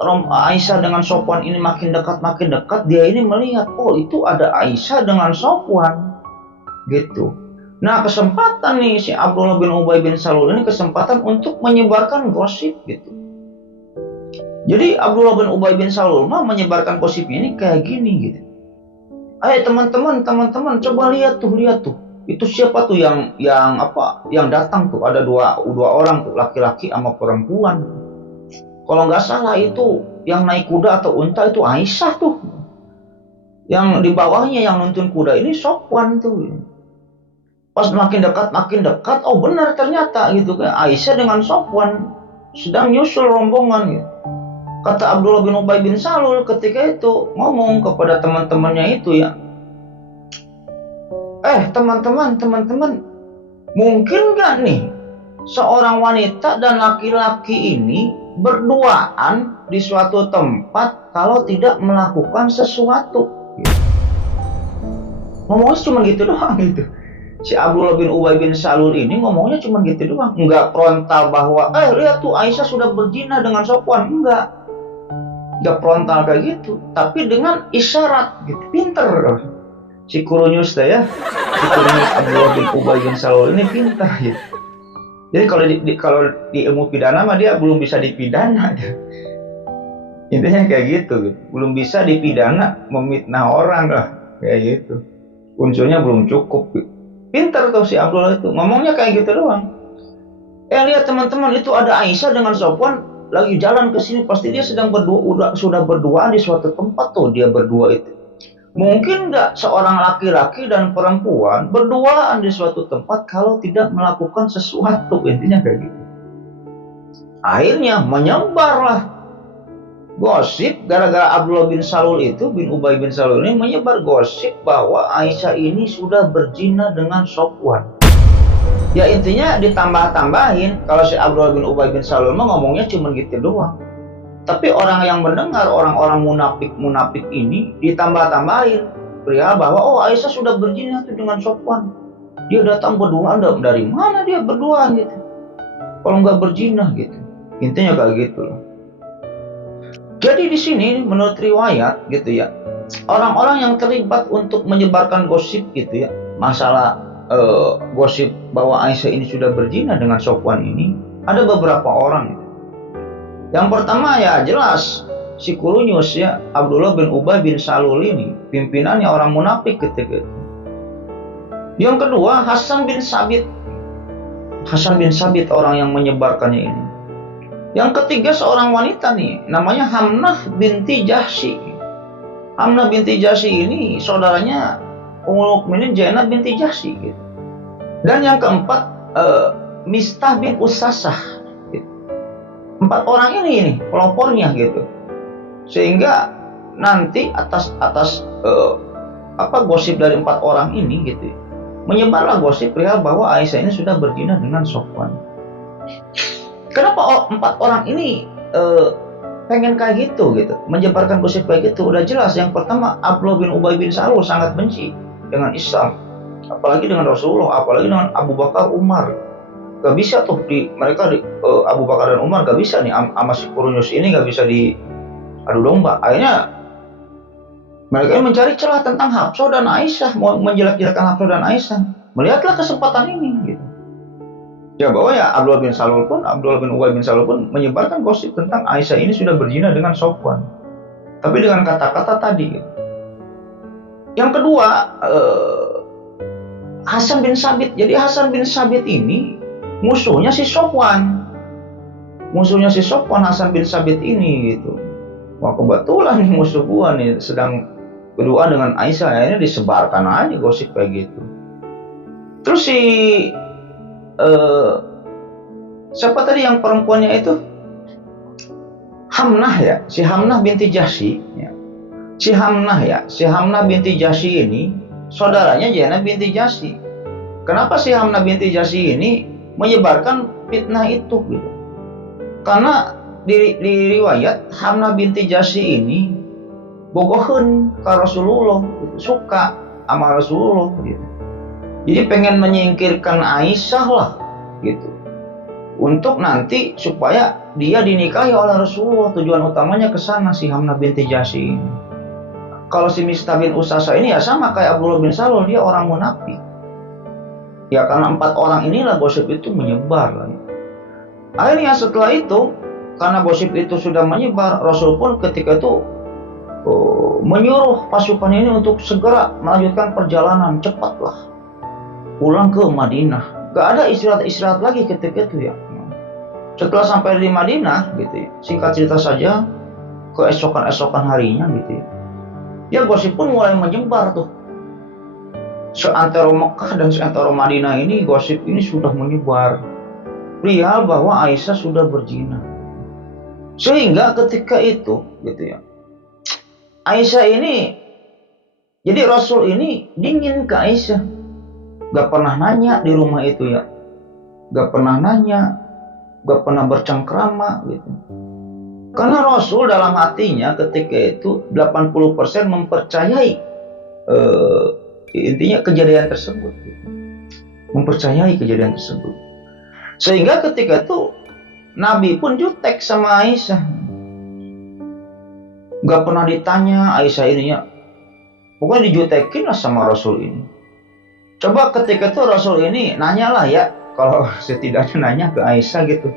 Aisyah dengan Safwan ini makin dekat, dia ini melihat, oh itu ada Aisyah dengan Safwan gitu. Nah kesempatan nih si Abdullah bin Ubay bin Salul ini kesempatan untuk menyebarkan gosip gitu. Jadi Abdullah bin Ubay bin Salul menyebarkan gosip ini kayak gini gitu. Ayo teman-teman coba lihat tuh. Itu siapa tuh yang datang tuh, ada dua orang tuh, laki-laki sama perempuan. Kalau nggak salah itu yang naik kuda atau unta itu Aisyah tuh. Yang di bawahnya yang nuntun kuda ini Safwan tuh. Pas makin dekat, oh benar ternyata gitu kan, Aisyah dengan Safwan sedang nyusul rombongan gitu. Kata Abdullah bin Ubay bin Salul ketika itu ngomong kepada teman-temannya itu ya, teman-teman, mungkin gak nih seorang wanita dan laki-laki ini berduaan di suatu tempat kalau tidak melakukan sesuatu? Ngomongnya cuma gitu doang gitu. Si Abdullah bin Ubay bin Salul ini ngomongnya cuma gitu doang, nggak frontal bahwa lihat tuh Aisyah sudah berzina dengan Sofwan, nggak frontal kayak gitu, tapi dengan isyarat gitu. Pinter si Kurunyus ya, si Kurunyus Abdullah bin Ubay bin Salul ini pinter gitu. Jadi kalau di ilmu pidana mah dia belum bisa dipidana dia. Intinya kayak gitu. Belum bisa dipidana memfitnah orang lah kayak gitu. Unsurnya belum cukup. Pinter tuh si Abdullah itu ngomongnya kayak gitu doang. Lihat teman-teman, itu ada Aisyah dengan Sofwan lagi jalan ke sini, pasti dia sedang sudah berduaan di suatu tempat tuh dia berdua itu. Mungkin nggak seorang laki-laki dan perempuan berduaan di suatu tempat kalau tidak melakukan sesuatu, intinya kayak gitu. Akhirnya menyebarlah gosip gara-gara Abdullah bin Salul itu, bin Ubay bin Salul ini menyebar gosip bahwa Aisyah ini sudah berzina dengan Sofwan. Ya intinya ditambah-tambahin. Kalau si Abdullah bin Ubay bin Salul mah ngomongnya cuma gitu doang. Tapi orang yang mendengar, orang-orang munafik ini ditambah-tambahin perihal bahwa Aisyah sudah berzina tuh dengan Sofwan. Dia datang berduaan, dari mana dia berduaan gitu? Kalau nggak berzina gitu. Intinya kayak gitu loh. Jadi di sini menurut riwayat gitu ya, orang-orang yang terlibat untuk menyebarkan gosip gitu ya, masalah gosip bahwa Aisyah ini sudah berzina dengan Sofwan ini, ada beberapa orang gitu. Yang pertama ya jelas si Kurunyus ya, Abdullah bin Ubay bin Salul ini pimpinannya orang munafik ketika itu. Yang kedua Hasan bin Sabit orang yang menyebarkannya ini. Yang ketiga seorang wanita nih, namanya Hamnah binti Jahsy. Hamnah binti Jahsy ini saudaranya Ummul Mukminin Zainab binti Jahsy gitu. Dan yang keempat Mistah bin Usasah. Empat orang ini pelopornya gitu, sehingga nanti atas gosip dari empat orang ini gitu, menyebarlah gosip perihal bahwa Aisyah ini sudah berzina dengan Sofwan. Kenapa empat orang ini pengen kayak gitu, menyebarkan gosip kayak gitu? Udah jelas, yang pertama Abdullah bin Ubay bin Salul sangat benci dengan Islam, apalagi dengan Rasulullah, apalagi dengan Abu Bakar, Umar. Gak bisa tuh Abu Bakar dan Umar gak bisa nih sama si Kurunyus ini, gak bisa diadu domba. Akhirnya mereka mencari celah tentang Hafsah dan Aisyah, mau menjelek-jelekan Hafsah dan Aisyah. Melihatlah kesempatan ini gitu. Ya bahwa ya Abdullah bin Ubay bin Salul pun menyebarkan gosip tentang Aisyah ini sudah berzina dengan Sofwan, tapi dengan kata-kata tadi gitu. Yang kedua Hasan bin Sabit. Jadi Hasan bin Sabit ini musuhnya si Sofwan, Hasan bin Sabit ini gitu. Wah kebetulan nih musuh gua nih sedang berdua dengan Aisyah, akhirnya disebarkan aja gosip kayak gitu. Terus si siapa tadi yang perempuannya itu? Hamnah ya, si Hamnah binti Jahsy ya. Si Hamnah binti Jahsy ini saudaranya Zainab binti Jahsy. Kenapa si Hamnah binti Jahsy ini menyebarkan fitnah itu gitu? Karena di riwayat Hamnah binti Jahsy ini bogoheun ke Rasulullah gitu, suka sama Rasulullah gitu. Jadi pengen menyingkirkan Aisyah lah gitu, untuk nanti supaya dia dinikahi oleh Rasulullah. Tujuan utamanya ke sana si Hamnah binti Jahsy ini. Kalau si Mistah bin Usasah ini ya sama kayak Abdullah bin Salul, dia orang munafik. Ya karena empat orang inilah gosip itu menyebar. Akhirnya setelah itu, karena gosip itu sudah menyebar, Rasul pun ketika itu menyuruh pasukan ini untuk segera melanjutkan perjalanan, cepatlah pulang ke Madinah. Gak ada istirahat lagi ketika itu ya. Setelah sampai di Madinah gitu ya, singkat cerita saja, keesokan harinya gitu ya, ya gosip pun mulai menyebar tuh. Seantero Mekah dan seantero Madinah ini gosip ini sudah menyebar perihal bahwa Aisyah sudah berzina. Sehingga ketika itu gitu ya, Aisyah ini, jadi Rasul ini dingin ke Aisyah, gak pernah nanya di rumah itu ya, gak pernah bercengkrama gitu. Karena Rasul dalam hatinya ketika itu 80% mempercayai Intinya kejadian tersebut gitu. Mempercayai kejadian tersebut. Sehingga ketika itu Nabi pun jutek sama Aisyah. Gak pernah ditanya Aisyah ini ya. Pokoknya dijutekin lah sama Rasul ini. Coba ketika itu Rasul ini nanyalah ya. Kalau setidaknya nanya ke Aisyah gitu.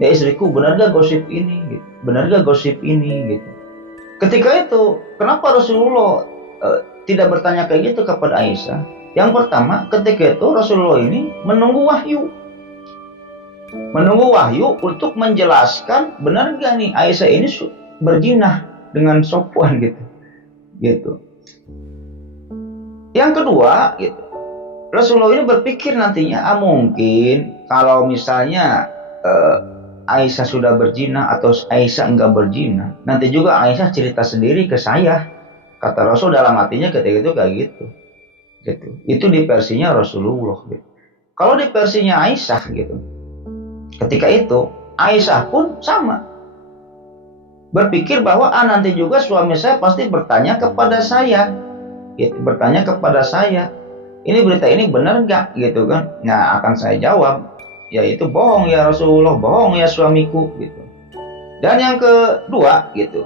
Ya istriku, benar gak gosip ini? Gitu. Benar gak gosip ini? Gitu. Ketika itu, kenapa Rasulullah tidak bertanya kayak gitu kepada Aisyah? Yang pertama, ketika itu Rasulullah ini menunggu wahyu. Menunggu wahyu untuk menjelaskan benar gak nih Aisyah ini berzinah dengan Sofwan gitu. Gitu. Yang kedua, gitu, Rasulullah ini berpikir nantinya mungkin kalau misalnya Aisyah sudah berzina atau Aisyah enggak berzina, nanti juga Aisyah cerita sendiri ke saya. Kata Rasul dalam hatinya ketika itu kayak gitu. Gitu. Itu di versinya Rasulullah. Gitu. Kalau di versinya Aisyah gitu, ketika itu Aisyah pun sama. Berpikir bahwa nanti juga suami saya pasti bertanya kepada saya. Gitu, bertanya kepada saya. Ini berita ini benar nggak gitu kan? Nah, akan saya jawab, ya itu bohong ya Rasulullah, bohong ya suamiku gitu. Dan yang kedua gitu,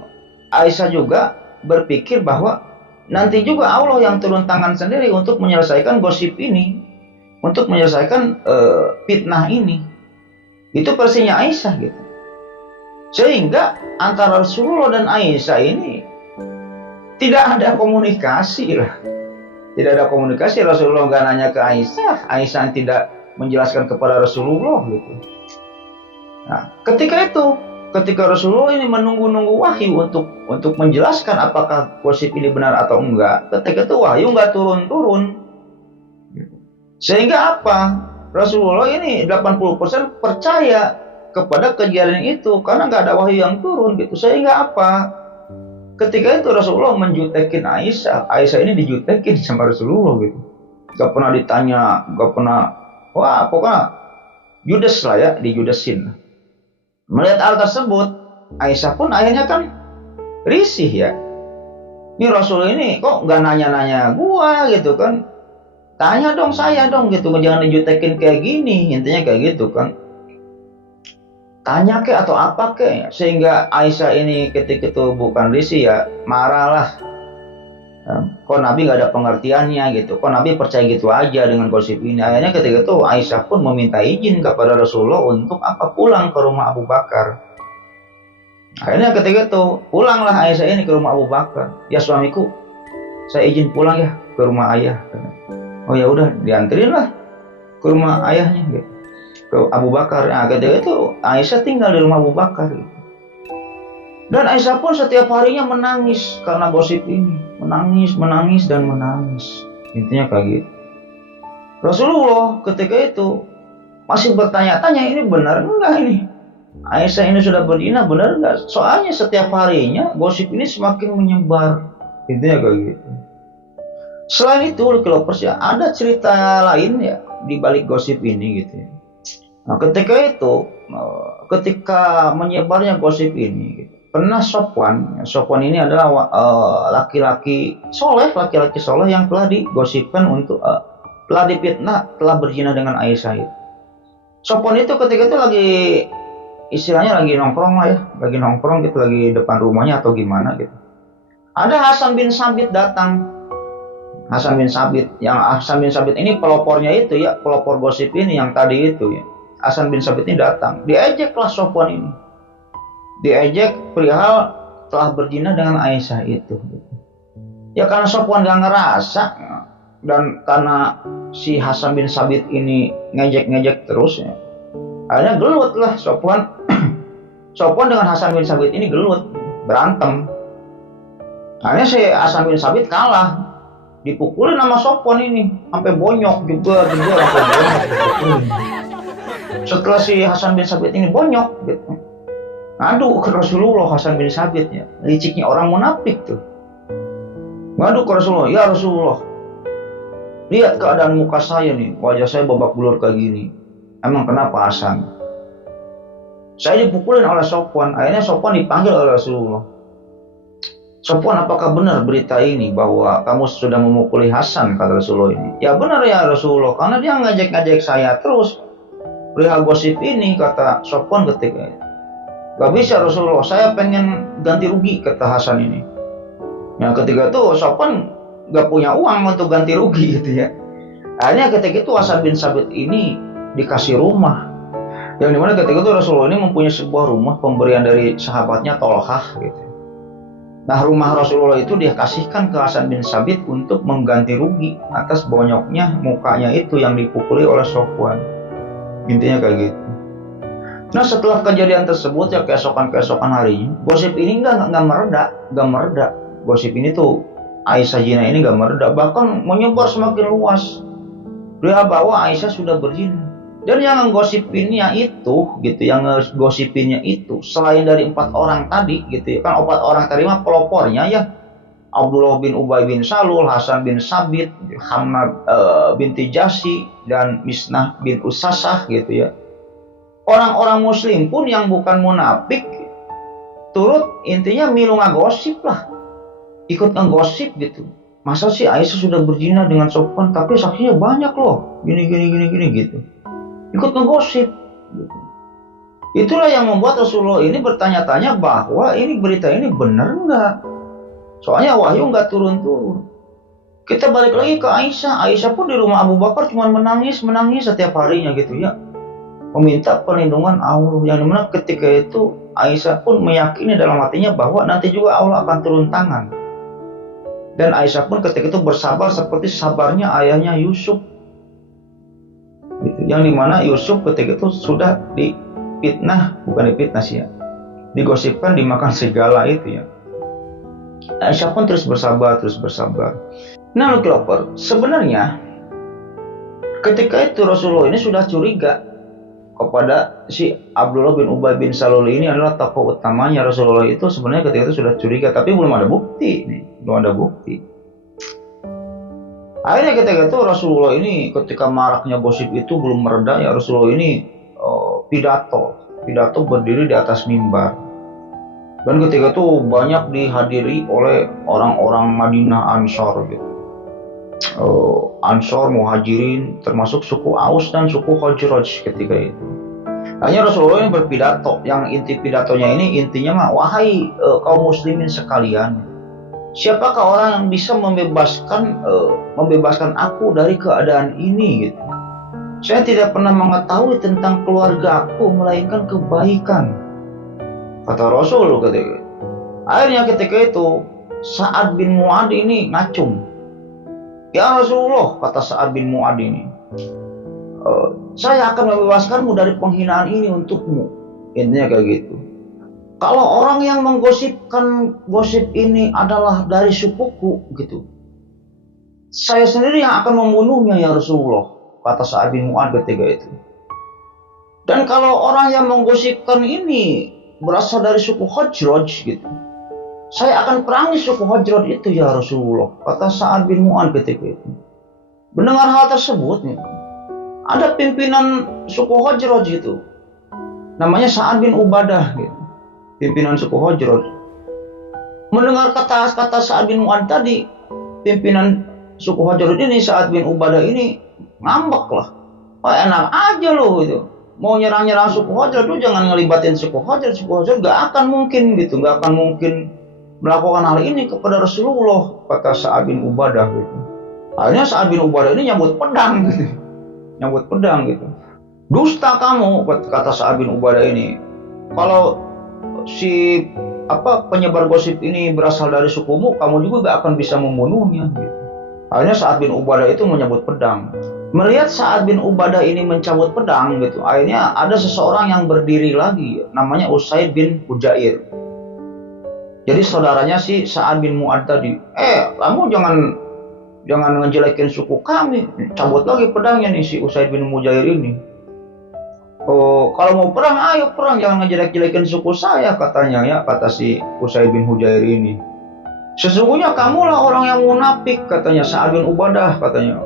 Aisyah juga berpikir bahwa nanti juga Allah yang turun tangan sendiri untuk menyelesaikan gosip ini, untuk menyelesaikan fitnah ini. Itu versinya Aisyah gitu. Sehingga antara Rasulullah dan Aisyah ini tidak ada komunikasi lah. Tidak ada komunikasi. Rasulullah nggak nanya ke Aisyah, Aisyah tidak menjelaskan kepada Rasulullah gitu. Nah, ketika Rasulullah ini menunggu-nunggu wahyu untuk menjelaskan apakah gosip ini benar atau enggak, ketika itu wahyu nggak turun-turun. Sehingga apa? Rasulullah ini 80% percaya kepada kejadian itu karena nggak ada wahyu yang turun gitu. Sehingga apa? Ketika itu Rasulullah menjutekin Aisyah. Aisyah ini dijutekin sama Rasulullah gitu. Gak pernah ditanya, gak pernah. Wah, pokoknya judes lah ya, dijudesin. Melihat hal tersebut, Aisyah pun akhirnya kan risih ya. Ini Rasul ini kok gak nanya-nanya gua gitu kan. Tanya dong saya dong gitu, jangan dijutekin kayak gini. Intinya kayak gitu kan. Tanya ke atau apa ke, sehingga Aisyah ini ketika itu bukan risih ya, marahlah. Kok Nabi gak ada pengertiannya gitu, kok Nabi percaya gitu aja dengan gosip ini. Akhirnya ketika itu Aisyah pun meminta izin kepada Rasulullah untuk pulang ke rumah Abu Bakar. Akhirnya ketika itu pulanglah Aisyah ini ke rumah Abu Bakar. Ya suamiku, saya izin pulang ya ke rumah ayah. Oh ya udah, dianterin lah ke rumah ayahnya gitu. Ke Abu Bakar. Nah, ketika itu Aisyah tinggal di rumah Abu Bakar gitu. Dan Aisyah pun setiap harinya menangis karena gosip ini, menangis dan menangis. Intinya kayak gitu. Rasulullah ketika itu masih bertanya-tanya, ini benar enggak ini? Aisyah ini sudah berzina benar enggak? Soalnya setiap harinya gosip ini semakin menyebar. Intinya kayak gitu. Selain itu, Lovers ya, ada cerita lain ya di balik gosip ini gitu ya. Nah, ketika menyebarnya gosip ini, gitu, pernah Sofwan ini adalah laki-laki soleh yang telah digosipkan untuk telah difitnah, telah berzina dengan Aisyah itu. Sofwan itu ketika itu lagi istilahnya lagi nongkrong lah ya, lagi nongkrong gitu, lagi depan rumahnya atau gimana gitu. Ada Hasan bin Sabit datang. Hasan bin Sabit ini pelopornya itu ya, pelopor gosip ini yang tadi itu ya. Hasan bin Sabit ini datang, diejeklah Sofwan ini. Diejek perihal telah berzina dengan Aisyah itu. Ya karena Sofwan gak ngerasa, dan karena si Hasan bin Sabit ini ngejek terus ya, akhirnya gelut lah Sofwan. Sofwan dengan Hasan bin Sabit ini gelut, berantem. Akhirnya si Hasan bin Sabit kalah, dipukulin sama Sofwan ini sampai bonyok juga sampai bonyok. Setelah si Hasan bin Sabit ini bonyok gitu, ngadu ke Rasulullah. Hasan bin Sabit ya, liciknya orang munafik tuh, ngadu ke Rasulullah. Ya Rasulullah, lihat keadaan muka saya nih, wajah saya babak belur kayak gini. Emang kenapa Hasan? Saya dipukulin oleh Sofwan. Akhirnya Sofwan dipanggil oleh Rasulullah. Sofwan, apakah benar berita ini bahwa kamu sudah memukuli Hasan, kata Rasulullah ini? Ya benar ya Rasulullah, karena dia ngajak-ngajak saya terus perihal gosip ini, kata Sofwan ketika itu. Gak bisa Rasulullah, saya pengen ganti rugi, kata Hasan ini. Nah ketika itu Sofwan gak punya uang untuk ganti rugi gitu ya. Akhirnya ketika itu Hasan bin Sabit ini dikasih rumah, yang dimana ketika itu Rasulullah ini mempunyai sebuah rumah pemberian dari sahabatnya Tolhah gitu. Nah rumah Rasulullah itu dia kasihkan ke Hasan bin Sabit untuk mengganti rugi atas bonyoknya mukanya itu yang dipukuli oleh Sofwan. Intinya kayak gitu. Nah setelah kejadian tersebut ya keesokan harinya, gosip ini nggak mereda. Gosip ini tuh Aisyah zina ini nggak mereda, bahkan menyebar semakin luas. Dia bahwa Aisyah sudah berzina. Dan yang menggosipinnya itu, gitu, yang menggosipinnya itu selain dari 4 orang tadi, gitu ya, kan 4 orang tadi mah pelopornya ya, Abdullah bin Ubay bin Salul, Hasan bin Sabit, Hamad binti Jasi, dan Misnah bin Usasah, gitu ya. Orang-orang Muslim pun yang bukan munafik turut intinya milu ngagosip lah, ikut ngagosip gitu. Masa sih Aisyah sudah berzina dengan Sofwan, tapi saksinya banyak loh, gini gitu. Ikut ngegosip. Itulah yang membuat Rasulullah ini bertanya-tanya bahwa ini berita ini benar nggak? Soalnya wahyu nggak turun-turun. Kita balik lagi ke Aisyah. Aisyah pun di rumah Abu Bakar cuma menangis setiap harinya gitu ya, meminta perlindungan Allah. Yang dimana ketika itu Aisyah pun meyakini dalam hatinya bahwa nanti juga Allah akan turun tangan. Dan Aisyah pun ketika itu bersabar seperti sabarnya ayahnya Yusuf. Gitu. Yang dimana Yusuf ketika itu sudah bukan dipitnah sih ya, digosipkan dimakan segala itu ya. Aisyah pun terus bersabar. Nah Lover, sebenarnya ketika itu Rasulullah ini sudah curiga kepada si Abdullah bin Ubay bin Salul ini adalah tokoh utamanya Rasulullah itu. Sebenarnya ketika itu sudah curiga, tapi belum ada bukti. Akhirnya ketika itu Rasulullah ini ketika maraknya gosip itu belum mereda ya, Rasulullah ini pidato berdiri di atas mimbar. Dan ketika itu banyak dihadiri oleh orang-orang Madinah Ansor gitu. Ansor, Muhajirin, termasuk suku Aus dan suku Khazraj ketika itu. Hanya Rasulullah ini berpidato, yang inti pidatonya ini intinya mah, wahai kaum muslimin sekalian, siapakah orang yang bisa membebaskan aku dari keadaan ini gitu. Saya tidak pernah mengetahui tentang keluarga aku melainkan kebaikan, kata Rasul ketika itu. Akhirnya ketika itu Sa'ad bin Mu'ad ini ngacung. Ya Rasulullah, kata Sa'ad bin Mu'ad ini, saya akan membebaskanmu dari penghinaan ini untukmu. Intinya kayak gitu. Kalau orang yang menggosipkan gosip ini adalah dari sukuku gitu, saya sendiri yang akan membunuhnya ya Rasulullah, kata Sa'ad bin Mu'ad ketika itu. Dan kalau orang yang menggosipkan ini berasal dari suku Khazraj gitu, saya akan perangi suku Khazraj itu ya Rasulullah, kata Sa'ad bin Mu'ad ketika itu. Mendengar hal tersebut gitu, ada pimpinan suku Khazraj itu, namanya Sa'ad bin Ubadah gitu, pimpinan suku Khazraj. Mendengar kata-kata Sa'ad bin Mu'ad tadi, pimpinan suku Khazraj ini, Sa'ad bin Ubadah ini ngambek lah. Oh enak aja loh gitu, mau nyerang suku Khazraj tuh jangan ngelibatin suku Khazraj gak akan mungkin gitu, gak akan mungkin melakukan hal ini kepada Rasulullah, kata Sa'ad bin Ubadah gitu. Akhirnya Sa'ad bin Ubadah ini nyambut pedang gitu. Dusta kamu, kata Sa'ad bin Ubadah ini, kalau si penyebar gosip ini berasal dari sukumu, kamu juga gak akan bisa membunuhnya gitu. Akhirnya Sa'ad bin Ubadah itu menyambut pedang. Melihat Sa'ad bin Ubadah ini mencabut pedang gitu, akhirnya ada seseorang yang berdiri lagi, namanya Usaid bin Hujair. Jadi saudaranya si Sa'ad bin Mu'ad tadi, kamu jangan ngejelekin suku kami. Cabut lagi pedangnya nih si Usaid bin Hujair ini. Oh, kalau mau perang, ayo perang, jangan ngejelek-jelekin suku saya, katanya ya, kata si Usaid bin Hujair ini. Sesungguhnya kamulah orang yang munafik, katanya Sa'ad bin Ubadah, katanya.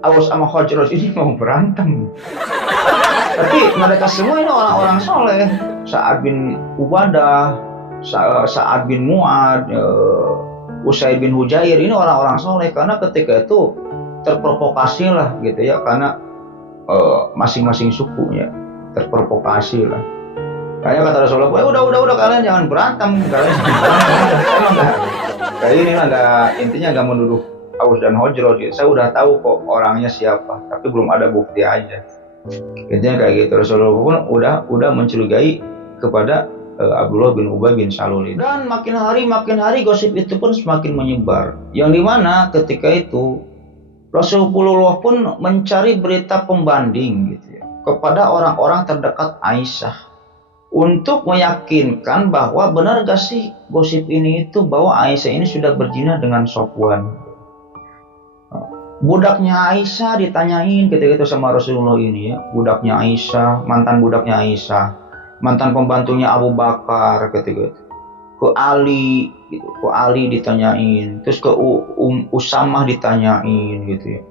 Aus sama Khazraj ini mau berantem. Tapi mereka semua ini orang-orang soleh. Sa'ad bin Ubadah, Sa'ad bin Mu'ad, Usaid bin Hujair, ini orang-orang soleh karena ketika itu terprovokasi lah gitu ya, karena masing-masing sukunya terprovokasi lah. Kayak kata Rasulullah, udah kalian jangan berantem, kalian jangan berantem. Emang nggak, kayak ini lah nggak, intinya nggak menuduh Aus dan Hojrot gitu. Saya udah tahu kok orangnya siapa, tapi belum ada bukti aja. Intinya kayak gitu. Rasulullah pun udah mencurigai kepada Abdullah bin Ubay bin Salul. Dan makin hari gosip itu pun semakin menyebar. Yang dimana ketika itu Rasulullah pun mencari berita pembanding gitu ya, kepada orang-orang terdekat Aisyah untuk meyakinkan bahwa benar gak sih gosip ini itu bahwa Aisyah ini sudah berzina dengan Sofwan. Budaknya Aisyah ditanyain ketika itu sama Rasulullah ini ya, budaknya Aisyah, mantan budaknya Aisyah, mantan pembantunya Abu Bakar ketika itu, ke Ali gitu, ke Ali ditanyain, terus ke Usamah ditanyain gitu ya.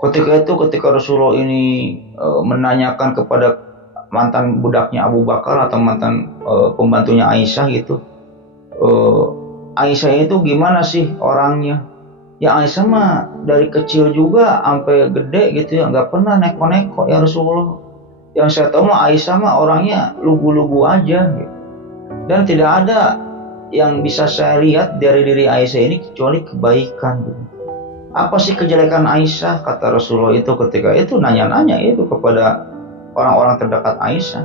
Ketika Rasulullah ini menanyakan kepada mantan budaknya Abu Bakar atau mantan pembantunya Aisyah gitu, Aisyah itu gimana sih orangnya? Ya Aisyah mah dari kecil juga sampai gede gitu ya, nggak pernah neko-neko ya Rasulullah. Yang saya tahu mah Aisyah mah orangnya lugu-lugu aja gitu. Dan tidak ada yang bisa saya lihat dari diri Aisyah ini kecuali kebaikan gitu. Apa sih kejelekan Aisyah? Kata Rasulullah itu ketika itu nanya-nanya itu kepada orang-orang terdekat Aisyah.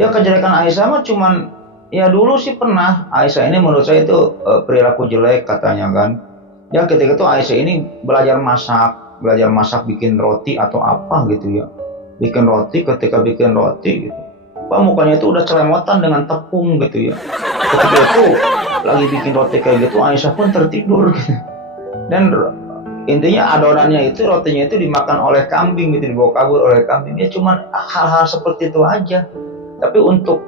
Ya kejelekan Aisyah mah cuman, ya dulu sih pernah Aisyah ini menurut saya itu perilaku jelek katanya kan. Ya ketika itu Aisyah ini belajar masak bikin roti atau apa gitu ya. Bikin roti, ketika bikin roti gitu, Pak mukanya itu udah celemotan dengan tepung gitu ya. Ketika itu lagi bikin roti kayak gitu, Aisyah pun tertidur gitu. Dan intinya adonannya itu, rotinya itu dimakan oleh kambing gitu, dibawa kabur oleh kambing. Ya cuma hal-hal seperti itu aja. Tapi untuk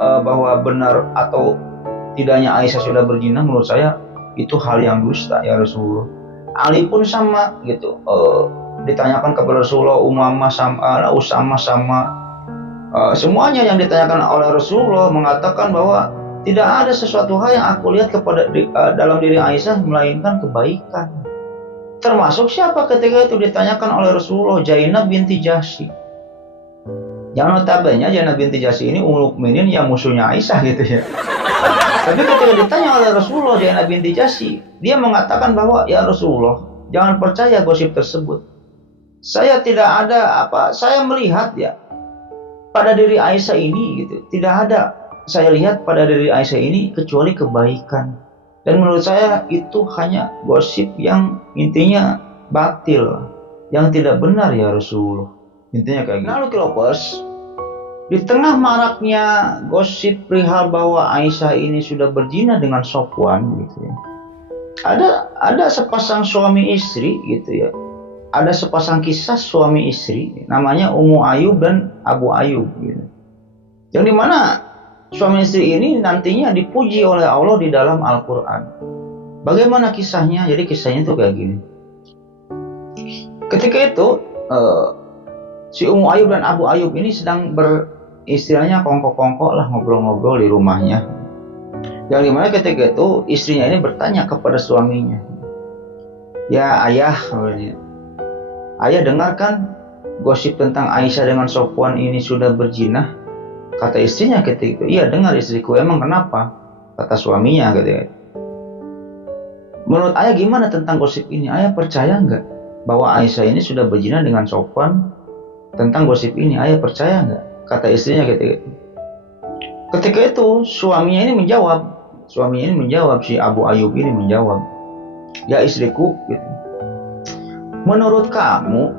bahwa benar atau tidaknya Aisyah sudah berzina, menurut saya itu hal yang dusta ya Rasulullah. Ali pun sama gitu, ditanyakan kepada Rasulullah, Usamah sama semuanya yang ditanyakan oleh Rasulullah mengatakan bahwa tidak ada sesuatu hal yang aku lihat dalam diri Aisyah melainkan kebaikan. Termasuk siapa ketika itu ditanyakan oleh Rasulullah? Zainab binti Jahsy. Yang notabene Zainab binti Jahsy ini Ummul Mukminin yang musuhnya Aisyah gitu ya. Tapi ketika ditanya oleh Rasulullah Zainab binti Jahsy, dia mengatakan bahwa ya Rasulullah, jangan percaya gosip tersebut. Saya tidak ada saya melihat ya pada diri Aisyah ini gitu, tidak ada saya lihat pada diri Aisyah ini kecuali kebaikan. Dan menurut saya itu hanya gosip yang intinya batil, yang tidak benar ya Rasulullah. Intinya kayak gitu. Nah, Lucky Lovers, di tengah maraknya gosip perihal bahwa Aisyah ini sudah berzina dengan Sofwan gitu ya, ada sepasang suami istri gitu ya. Ada sepasang kisah suami istri namanya Ummu Ayub dan Abu Ayub gitu. Yang dimana suami istri ini nantinya dipuji oleh Allah di dalam Al-Quran. Bagaimana kisahnya? Jadi kisahnya itu kayak gini. Ketika itu si Ummu Ayub dan Abu Ayub ini sedang istilahnya kongkok-kongkok lah, ngobrol-ngobrol di rumahnya. Yang dimana ketika itu istrinya ini bertanya kepada suaminya, ya ayah, ayah dengarkan gosip tentang Aisyah dengan Sofwan ini sudah berzina. Kata istrinya ketika itu, iya dengar istriku. Emang kenapa? Kata suaminya ketika itu, menurut ayah gimana tentang gosip ini? Ayah percaya nggak bahwa Aisyah ini sudah berzina dengan Sofwan? Tentang gosip ini ayah percaya nggak? Kata istrinya ketika itu. Ketika itu suaminya ini menjawab, si Abu Ayub ini menjawab, ya istriku gitu, menurut kamu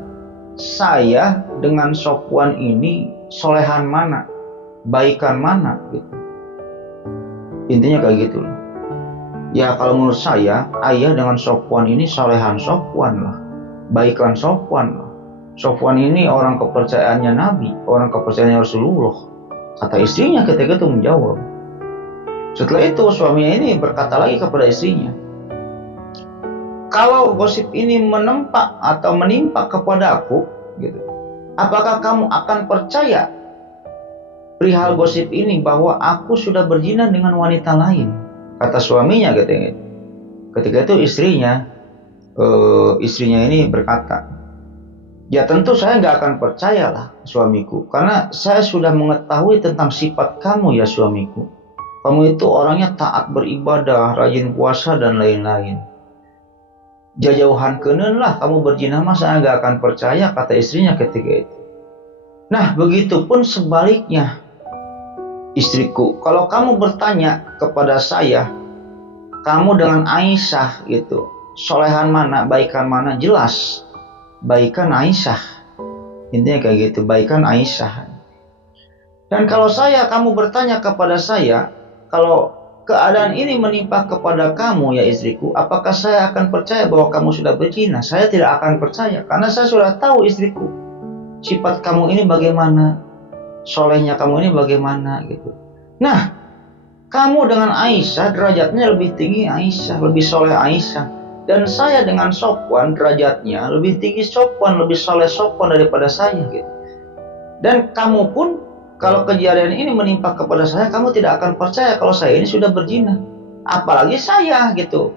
saya dengan Sofwan ini solehan mana, baikan mana gitu. Intinya kayak gitu. Ya kalau menurut saya ayah dengan Sofwan ini solehan Sofwan lah, baikan Sofwan lah. Sofwan ini orang kepercayaannya Nabi, orang kepercayaannya Rasulullah. Kata istrinya ketika itu menjawab. Setelah itu suaminya ini berkata lagi kepada istrinya, kalau gosip ini menimpa kepada aku gitu, apakah kamu akan percaya perihal gosip ini bahwa aku sudah berzina dengan wanita lain. Kata suaminya ketika itu istrinya ini berkata, ya tentu saya nggak akan percayalah suamiku, karena saya sudah mengetahui tentang sifat kamu ya suamiku. Kamu itu orangnya taat beribadah, rajin puasa dan lain-lain. Jauhan kenen lah kamu berzina, mah saya nggak akan percaya, kata istrinya ketika itu. Nah, begitupun sebaliknya, istriku, kalau kamu bertanya kepada saya, kamu dengan Aisyah gitu, solehan mana, baikan mana, jelas baikan Aisyah. Intinya kayak gitu, baikan Aisyah. Dan kalau kamu bertanya kepada saya, kalau keadaan ini menimpa kepada kamu ya istriku, apakah saya akan percaya bahwa kamu sudah berzina? Saya tidak akan percaya, karena saya sudah tahu istriku, sifat kamu ini bagaimana, solehnya kamu ini bagaimana gitu. Nah, kamu dengan Aisyah derajatnya lebih tinggi Aisyah, lebih soleh Aisyah. Dan saya dengan Sofwan derajatnya lebih tinggi Sofwan, lebih soleh Sofwan daripada saya gitu. Dan kamu pun kalau kejadian ini menimpa kepada saya, kamu tidak akan percaya kalau saya ini sudah berzina. Apalagi saya gitu.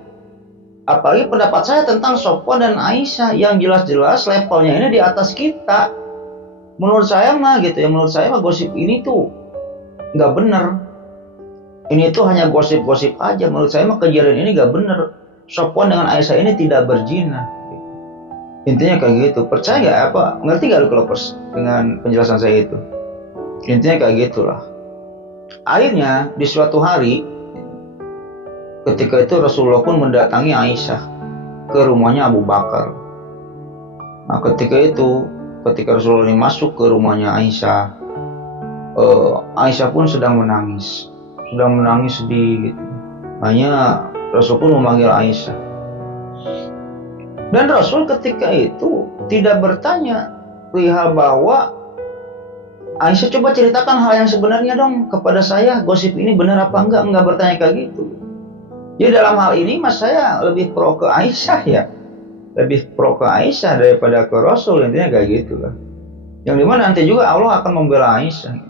Apalagi pendapat saya tentang Sofwan dan Aisyah yang jelas-jelas levelnya ini di atas kita. Menurut saya mah gitu ya, menurut saya mah gosip ini tuh nggak bener. Ini tuh hanya gosip-gosip aja. Menurut saya mah kejadian ini nggak bener. Sofwan dengan Aisyah ini tidak berzina. Intinya kayak gitu. Percaya nggak apa? Ngerti nggak lu kalau dengan penjelasan saya itu? Intinya kayak gitulah. Akhirnya di suatu hari, ketika itu Rasulullah pun mendatangi Aisyah ke rumahnya Abu Bakar. Nah, ketika Rasulullah ini masuk ke rumahnya Aisyah, Aisyah pun sedang menangis sedih gitu. Hanya Rasul pun memanggil Aisyah. Dan Rasul ketika itu tidak bertanya perihal bahwa Aisyah, coba ceritakan hal yang sebenarnya dong kepada saya, gosip ini benar apa enggak bertanya kayak gitu. Jadi dalam hal ini mas saya lebih pro ke Aisyah ya, lebih pro ke Aisyah daripada ke Rasul, intinya kayak gitu lah. Yang dimana nanti juga Allah akan membela Aisyah.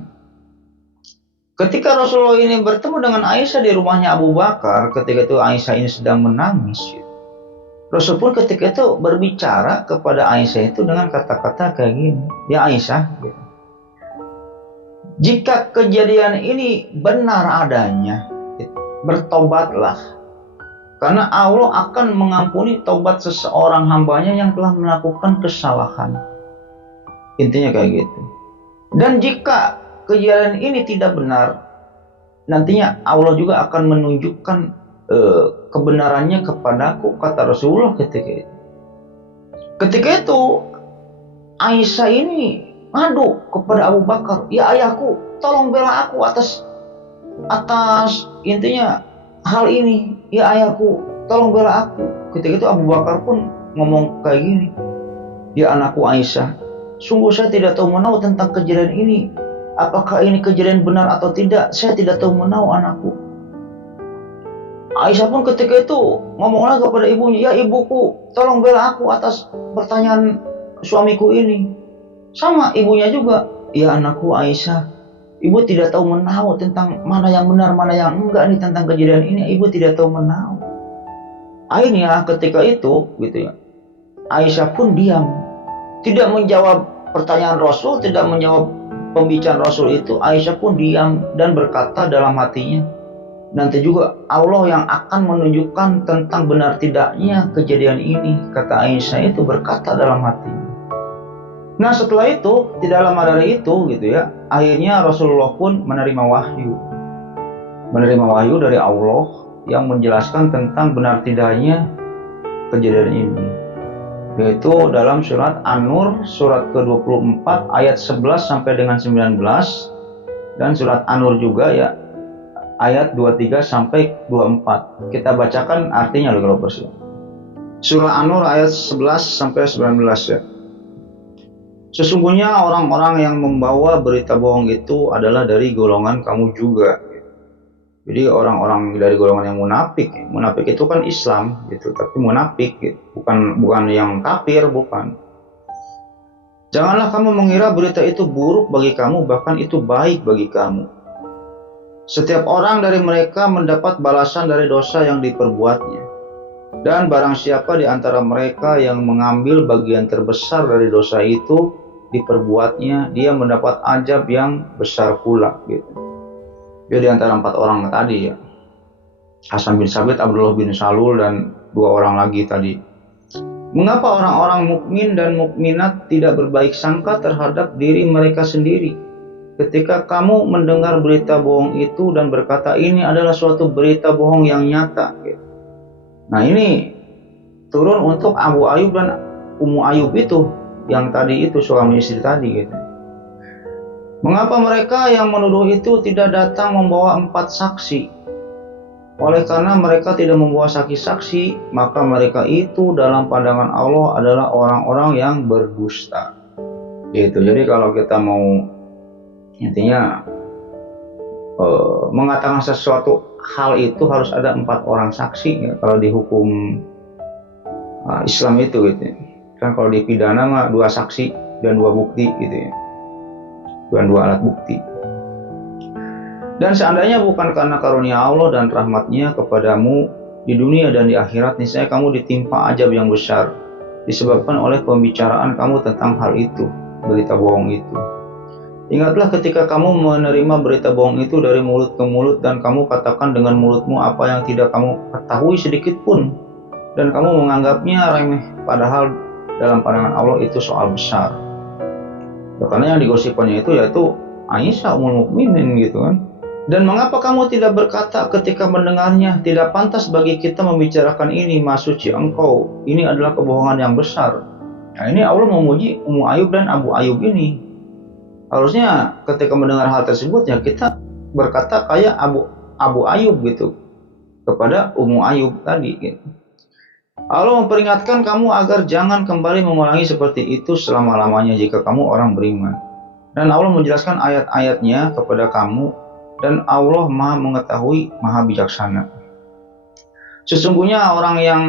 Ketika Rasulullah ini bertemu dengan Aisyah di rumahnya Abu Bakar, ketika itu Aisyah ini sedang menangis, Rasul pun ketika itu berbicara kepada Aisyah itu dengan kata-kata kayak gini, ya Aisyah gitu. Jika kejadian ini benar adanya, bertobatlah. Karena Allah akan mengampuni tobat seseorang hambanya yang telah melakukan kesalahan. Intinya kayak gitu. Dan jika kejadian ini tidak benar, nantinya Allah juga akan menunjukkan kebenarannya kepadaku, kata Rasulullah ketika itu. Ketika itu Aisyah ini ngadu kepada Abu Bakar, ya ayahku, tolong bela aku atas intinya hal ini, ya ayahku, tolong bela aku. Ketika itu Abu Bakar pun ngomong kayak gini, ya anakku Aisyah, sungguh saya tidak tahu menahu tentang kejadian ini. Apakah ini kejadian benar atau tidak, saya tidak tahu menahu anakku. Aisyah pun ketika itu ngomonglah kepada ibunya, ya ibuku, tolong bela aku atas pertanyaan suamiku ini. Sama ibunya juga, ya anakku Aisyah, ibu tidak tahu menahu tentang mana yang benar, mana yang enggak nih tentang kejadian ini, ibu tidak tahu menahu. Akhirnya ketika itu gitu ya, Aisyah pun diam, tidak menjawab pertanyaan Rasul, tidak menjawab pembicaraan Rasul itu. Aisyah pun diam dan berkata dalam hatinya, nanti juga Allah yang akan menunjukkan tentang benar tidaknya kejadian ini, kata Aisyah itu berkata dalam hatinya. Nah setelah itu, tidak lama dari itu gitu ya, akhirnya Rasulullah pun menerima wahyu dari Allah yang menjelaskan tentang benar tidaknya kejadian ini, yaitu dalam surat An-Nur surat ke-24 ayat 11 sampai dengan 19, dan surat An-Nur juga ya ayat 23 sampai 24. Kita bacakan artinya loh kalau bersih. Surah An-Nur ayat 11 sampai 19 ya. Sesungguhnya orang-orang yang membawa berita bohong itu adalah dari golongan kamu juga. Jadi orang-orang dari golongan yang munafik. Munafik itu kan Islam gitu, tapi munafik gitu. Bukan yang kafir, bukan. Janganlah kamu mengira berita itu buruk bagi kamu, bahkan itu baik bagi kamu. Setiap orang dari mereka mendapat balasan dari dosa yang diperbuatnya. Dan barang siapa di antara mereka yang mengambil bagian terbesar dari dosa itu diperbuatnya, dia mendapat ajab yang besar pula gitu. Dia di antara 4 orang tadi ya. Hasan bin Sabit, Abdullah bin Salul, dan 2 orang lagi tadi. Mengapa orang-orang mukmin dan mukminat tidak berbaik sangka terhadap diri mereka sendiri? Ketika kamu mendengar berita bohong itu dan berkata ini adalah suatu berita bohong yang nyata. Nah ini turun untuk Abu Ayub dan Ummu Ayub itu, yang tadi itu suami istri tadi gitu. Mengapa mereka yang menuduh itu tidak datang membawa 4 saksi? Oleh karena mereka tidak membawa saksi-saksi, maka mereka itu dalam pandangan Allah adalah orang-orang yang berdusta. Gitu. Jadi kalau kita mau intinya mengatakan sesuatu hal itu harus ada 4 orang saksi ya, kalau di hukum Islam itu gitu. Kan kalau di pidana mah 2 saksi dan 2 bukti gitu ya. Dan 2 alat bukti. Dan seandainya bukan karena karunia Allah dan rahmatnya kepadamu di dunia dan di akhirat, niscaya kamu ditimpa ajab yang besar disebabkan oleh pembicaraan kamu tentang hal itu, berita bohong itu. Ingatlah ketika kamu menerima berita bohong itu dari mulut ke mulut dan kamu katakan dengan mulutmu apa yang tidak kamu ketahui sedikit pun, dan kamu menganggapnya remeh, padahal dalam pandangan Allah itu soal besar. Karena yang digosipkannya itu yaitu Aisyah ummul mukminin gitu kan. Dan mengapa kamu tidak berkata ketika mendengarnya, tidak pantas bagi kita membicarakan ini, Maha Suci Engkau, ini adalah kebohongan yang besar. Nah ini Allah memuji Ummu Ayub dan Abu Ayub ini. Harusnya ketika mendengar hal tersebut ya kita berkata kayak Abu Ayub gitu kepada Ummu Ayub tadi gitu. Allah memperingatkan kamu agar jangan kembali mengulangi seperti itu selama-lamanya jika kamu orang beriman. Dan Allah menjelaskan ayat-ayatnya kepada kamu, dan Allah Maha mengetahui, Maha bijaksana. Sesungguhnya orang yang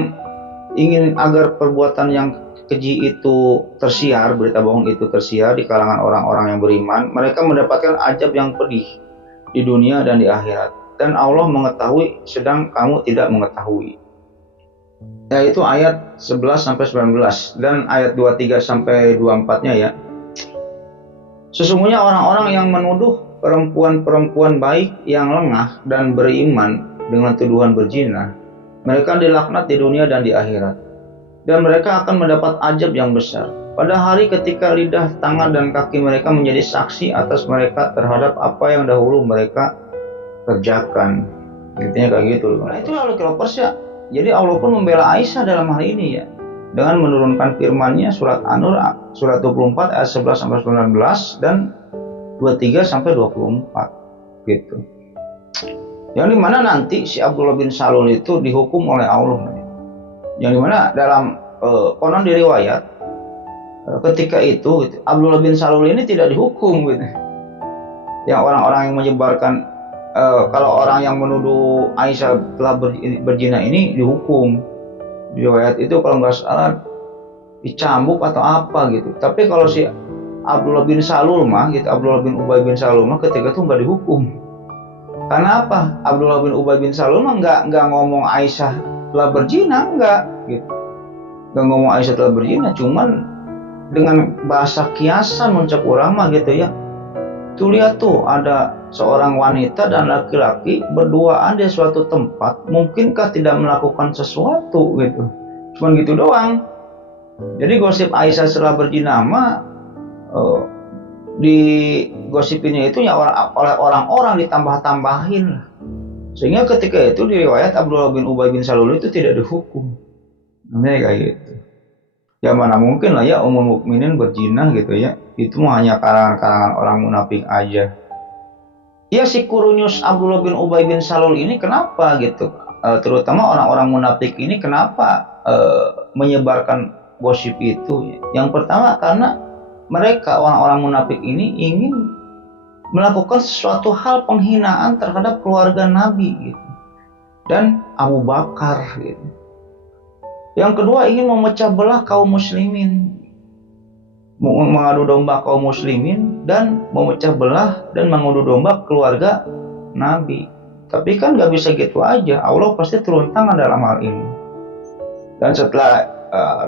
ingin agar perbuatan yang keji itu tersiar, berita bohong itu tersiar di kalangan orang-orang yang beriman, mereka mendapatkan ajab yang pedih di dunia dan di akhirat. Dan Allah mengetahui sedang kamu tidak mengetahui. Yaitu ayat 11-19 dan ayat 23-24-nya ya. Sesungguhnya orang-orang yang menuduh perempuan-perempuan baik yang lengah dan beriman dengan tuduhan berzina, mereka dilaknat di dunia dan di akhirat, dan mereka akan mendapat ajab yang besar pada hari ketika lidah, tangan, dan kaki mereka menjadi saksi atas mereka terhadap apa yang dahulu mereka kerjakan. Intinya kayak gitu. Nah itu lalu keropers ya. Jadi Allah pun membela Aisyah dalam hal ini ya, dengan menurunkan firman-Nya surat An-Nur surat 24 ayat 11-19 dan 23-24 gitu. Yang dimana nanti si Abdullah bin Salul itu dihukum oleh Allah. Yang dimana dalam konon diriwayat ketika itu gitu, Abdullah bin Salul ini tidak dihukum gitu. Yang orang-orang yang menyebarkan kalau orang yang menuduh Aisyah telah berzina ini dihukum. Diriwayat itu kalau nggak salah dicambuk atau apa gitu. Tapi kalau si Abdullah bin Salul mah gitu, Abdullah bin Ubay bin Salul mah ketika itu nggak dihukum. Karena apa? Abdullah bin Ubay bin Salul mah nggak ngomong Aisyah telah berzina, nggak gitu. Nggak ngomong Aisyah telah berzina, cuman dengan bahasa kiasan mencap orang mah gitu ya. Tuh lihat tuh ada seorang wanita dan laki-laki berduaan di suatu tempat, mungkinkah tidak melakukan sesuatu gitu. Cuman gitu doang. Jadi gosip Aisyah setelah berzina mah digosipinnya itu ya oleh orang-orang ditambah-tambahin. Sehingga ketika itu di riwayat Abdullah bin Ubay bin Salul itu tidak dihukum. Namanya kayak gitu. Ya mana mungkin lah ya ummul mukminin berzina gitu ya. Itu mah hanya kalangan-kalangan orang munafik aja. Ya si Kurunyus Abdullah bin Ubay bin Salul ini kenapa gitu? Terutama orang-orang munafik ini kenapa menyebarkan gosip itu? Yang pertama karena mereka orang-orang munafik ini ingin melakukan sesuatu hal penghinaan terhadap keluarga Nabi gitu. Dan Abu Bakar gitu. Yang kedua ingin memecah belah kaum muslimin. mengadu domba kaum muslimin dan memecah belah dan mengadu domba keluarga Nabi. Tapi kan gak bisa gitu aja, Allah pasti turun tangan dalam hal ini. Dan setelah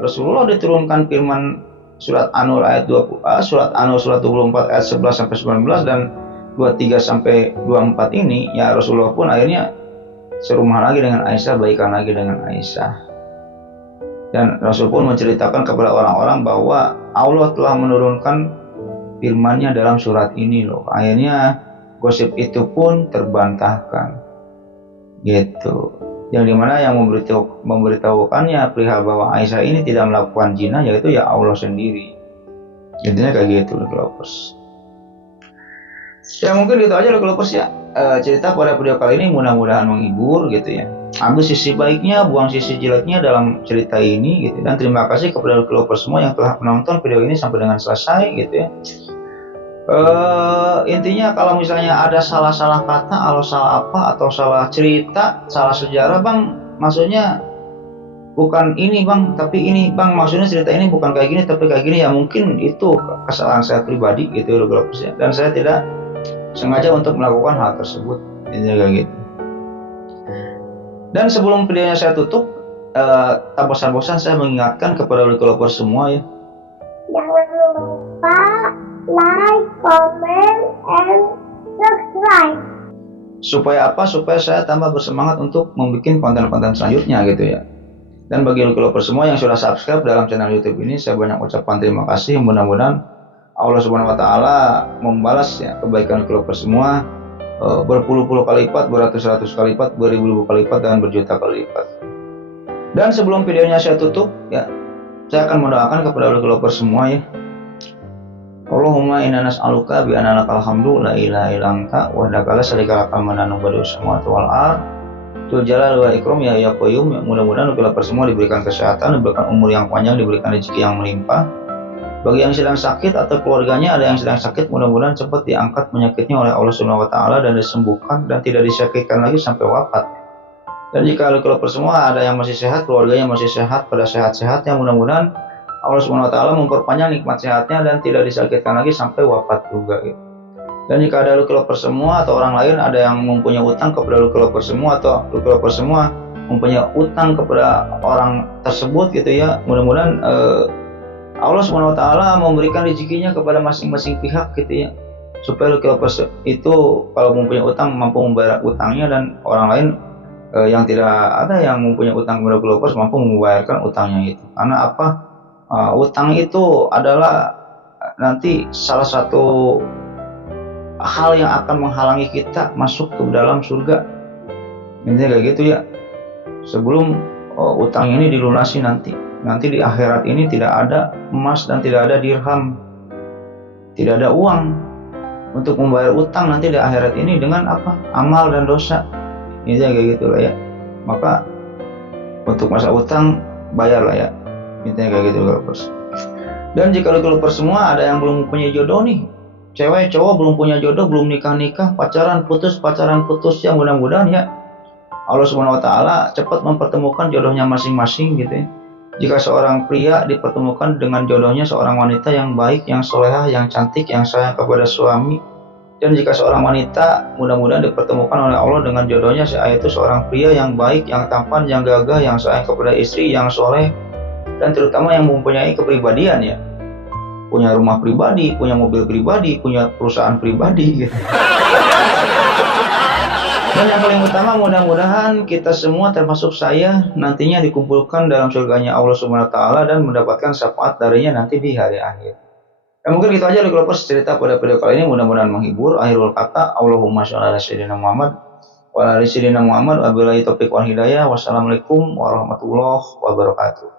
Rasulullah diturunkan firman surat An-Nur ayat 20, surat An-Nur surat 24 ayat 11 sampai 19 dan 23 sampai 24 ini, ya Rasulullah pun akhirnya serumah lagi dengan Aisyah, baikan lagi dengan Aisyah. Dan Rasul pun menceritakan kepada orang-orang bahwa Allah telah menurunkan firman-Nya dalam surat ini loh. Akhirnya gosip itu pun terbantahkan. Gitu. Yang dimana yang memberitahukannya perihal bahwa Aisyah ini tidak melakukan zina yaitu ya Allah sendiri. Intinya kayak gitu loh Kelovers. Ya mungkin gitu aja loh Kelovers ya. Cerita pada video kali ini mudah-mudahan menghibur gitu ya. Ambil sisi baiknya, buang sisi jeleknya dalam cerita ini gitu. Dan terima kasih kepada Kelovers semua yang telah menonton video ini sampai dengan selesai gitu ya. Intinya kalau misalnya ada salah-salah kata atau salah apa atau salah cerita, salah sejarah bang, maksudnya bukan ini bang, tapi ini bang, maksudnya cerita ini bukan kayak gini tapi kayak gini, ya mungkin itu kesalahan saya pribadi gitu loh Kelovers ya. Dan saya tidak sengaja untuk melakukan hal tersebut, intinya kayak gitu. Dan sebelum videonya saya tutup, tak bosan-bosan saya mengingatkan kepada Kelovers semua ya. Jangan lupa like, comment, and subscribe. Supaya apa? Supaya saya tambah bersemangat untuk membuat konten-konten selanjutnya gitu ya. Dan bagi Kelovers semua yang sudah subscribe dalam channel YouTube ini, saya banyak ucapkan terima kasih. Mudah-mudahan Allah Subhanahu wa taala membalas ya kebaikan Kelovers semua berpuluh-puluh kali lipat, beratus-ratus kali lipat, beribu-ribu kali lipat, dan berjuta kali lipat. Dan sebelum videonya saya tutup ya, saya akan mendoakan kepada Kelovers semua ya. Allahumma inna nas'aluka bi anna lakal hamdu la ilaha illa anta wahdaka la syarika laka mananu badi'us samawati wal ard tul jalal wal ikram ya qayyum. Mudah-mudahan Kelovers semua diberikan kesehatan, diberikan umur yang panjang, diberikan rezeki yang melimpah. Bagi yang sedang sakit atau keluarganya ada yang sedang sakit, mudah-mudahan cepat diangkat penyakitnya oleh Allah Subhanahu wa taala dan disembuhkan dan tidak disakitkan lagi sampai wafat. Dan jika Kelovers semua ada yang masih sehat, keluarganya masih sehat, pada sehat-sehatnya, mudah-mudahan Allah Subhanahu wa taala memperpanjang nikmat sehatnya dan tidak disakitkan lagi sampai wafat juga gitu. Dan jika ada Kelovers semua atau orang lain ada yang mempunyai utang kepada Kelovers semua atau Kelovers semua mempunyai utang kepada orang tersebut gitu ya, mudah-mudahan Allah Subhanahu wa taala memberikan rezekinya kepada masing-masing pihak gitu ya. Supaya Kelovers itu kalau mempunyai utang mampu membayar utangnya, dan orang lain yang tidak ada yang mempunyai utang kepada Kelovers mampu membayarkan utangnya itu. Karena apa? Utang itu adalah nanti salah satu hal yang akan menghalangi kita masuk ke dalam surga. Intinya kayak gitu ya. Sebelum utang ini dilunasi nanti di akhirat ini tidak ada emas dan tidak ada dirham, tidak ada uang untuk membayar utang nanti di akhirat ini dengan apa? Amal dan dosa. Intinya kayak gitu lah ya. Maka untuk masa utang bayarlah ya. Intinya kayak gitu Kelovers. Dan jika Kelovers semua ada yang belum punya jodoh nih, cewek cowok belum punya jodoh, belum nikah pacaran putus ya, mudah-mudahan ya Allah Subhanahu wa taala cepat mempertemukan jodohnya masing-masing gitu ya. Jika seorang pria dipertemukan dengan jodohnya seorang wanita yang baik, yang solehah, yang cantik, yang sayang kepada suami. Dan jika seorang wanita mudah-mudahan dipertemukan oleh Allah dengan jodohnya, yaitu seorang pria yang baik, yang tampan, yang gagah, yang sayang kepada istri, yang soleh, dan terutama yang mempunyai kepribadian ya, punya rumah pribadi, punya mobil pribadi, punya perusahaan pribadi gitu. Dan yang paling utama, mudah-mudahan kita semua termasuk saya nantinya dikumpulkan dalam surganya Allah Subhanahu wa taala dan mendapatkan syafaat darinya nanti di hari akhir. Dan mungkin gitu aja Kelovers cerita pada video kali ini, mudah-mudahan menghibur. Akhirul kata, Allahumma sholli ala sayyidina Muhammad wa ala ali sayyidina Muhammad wa billahi taufiq wal hidayah. Wassalamualaikum warahmatullahi wabarakatuh.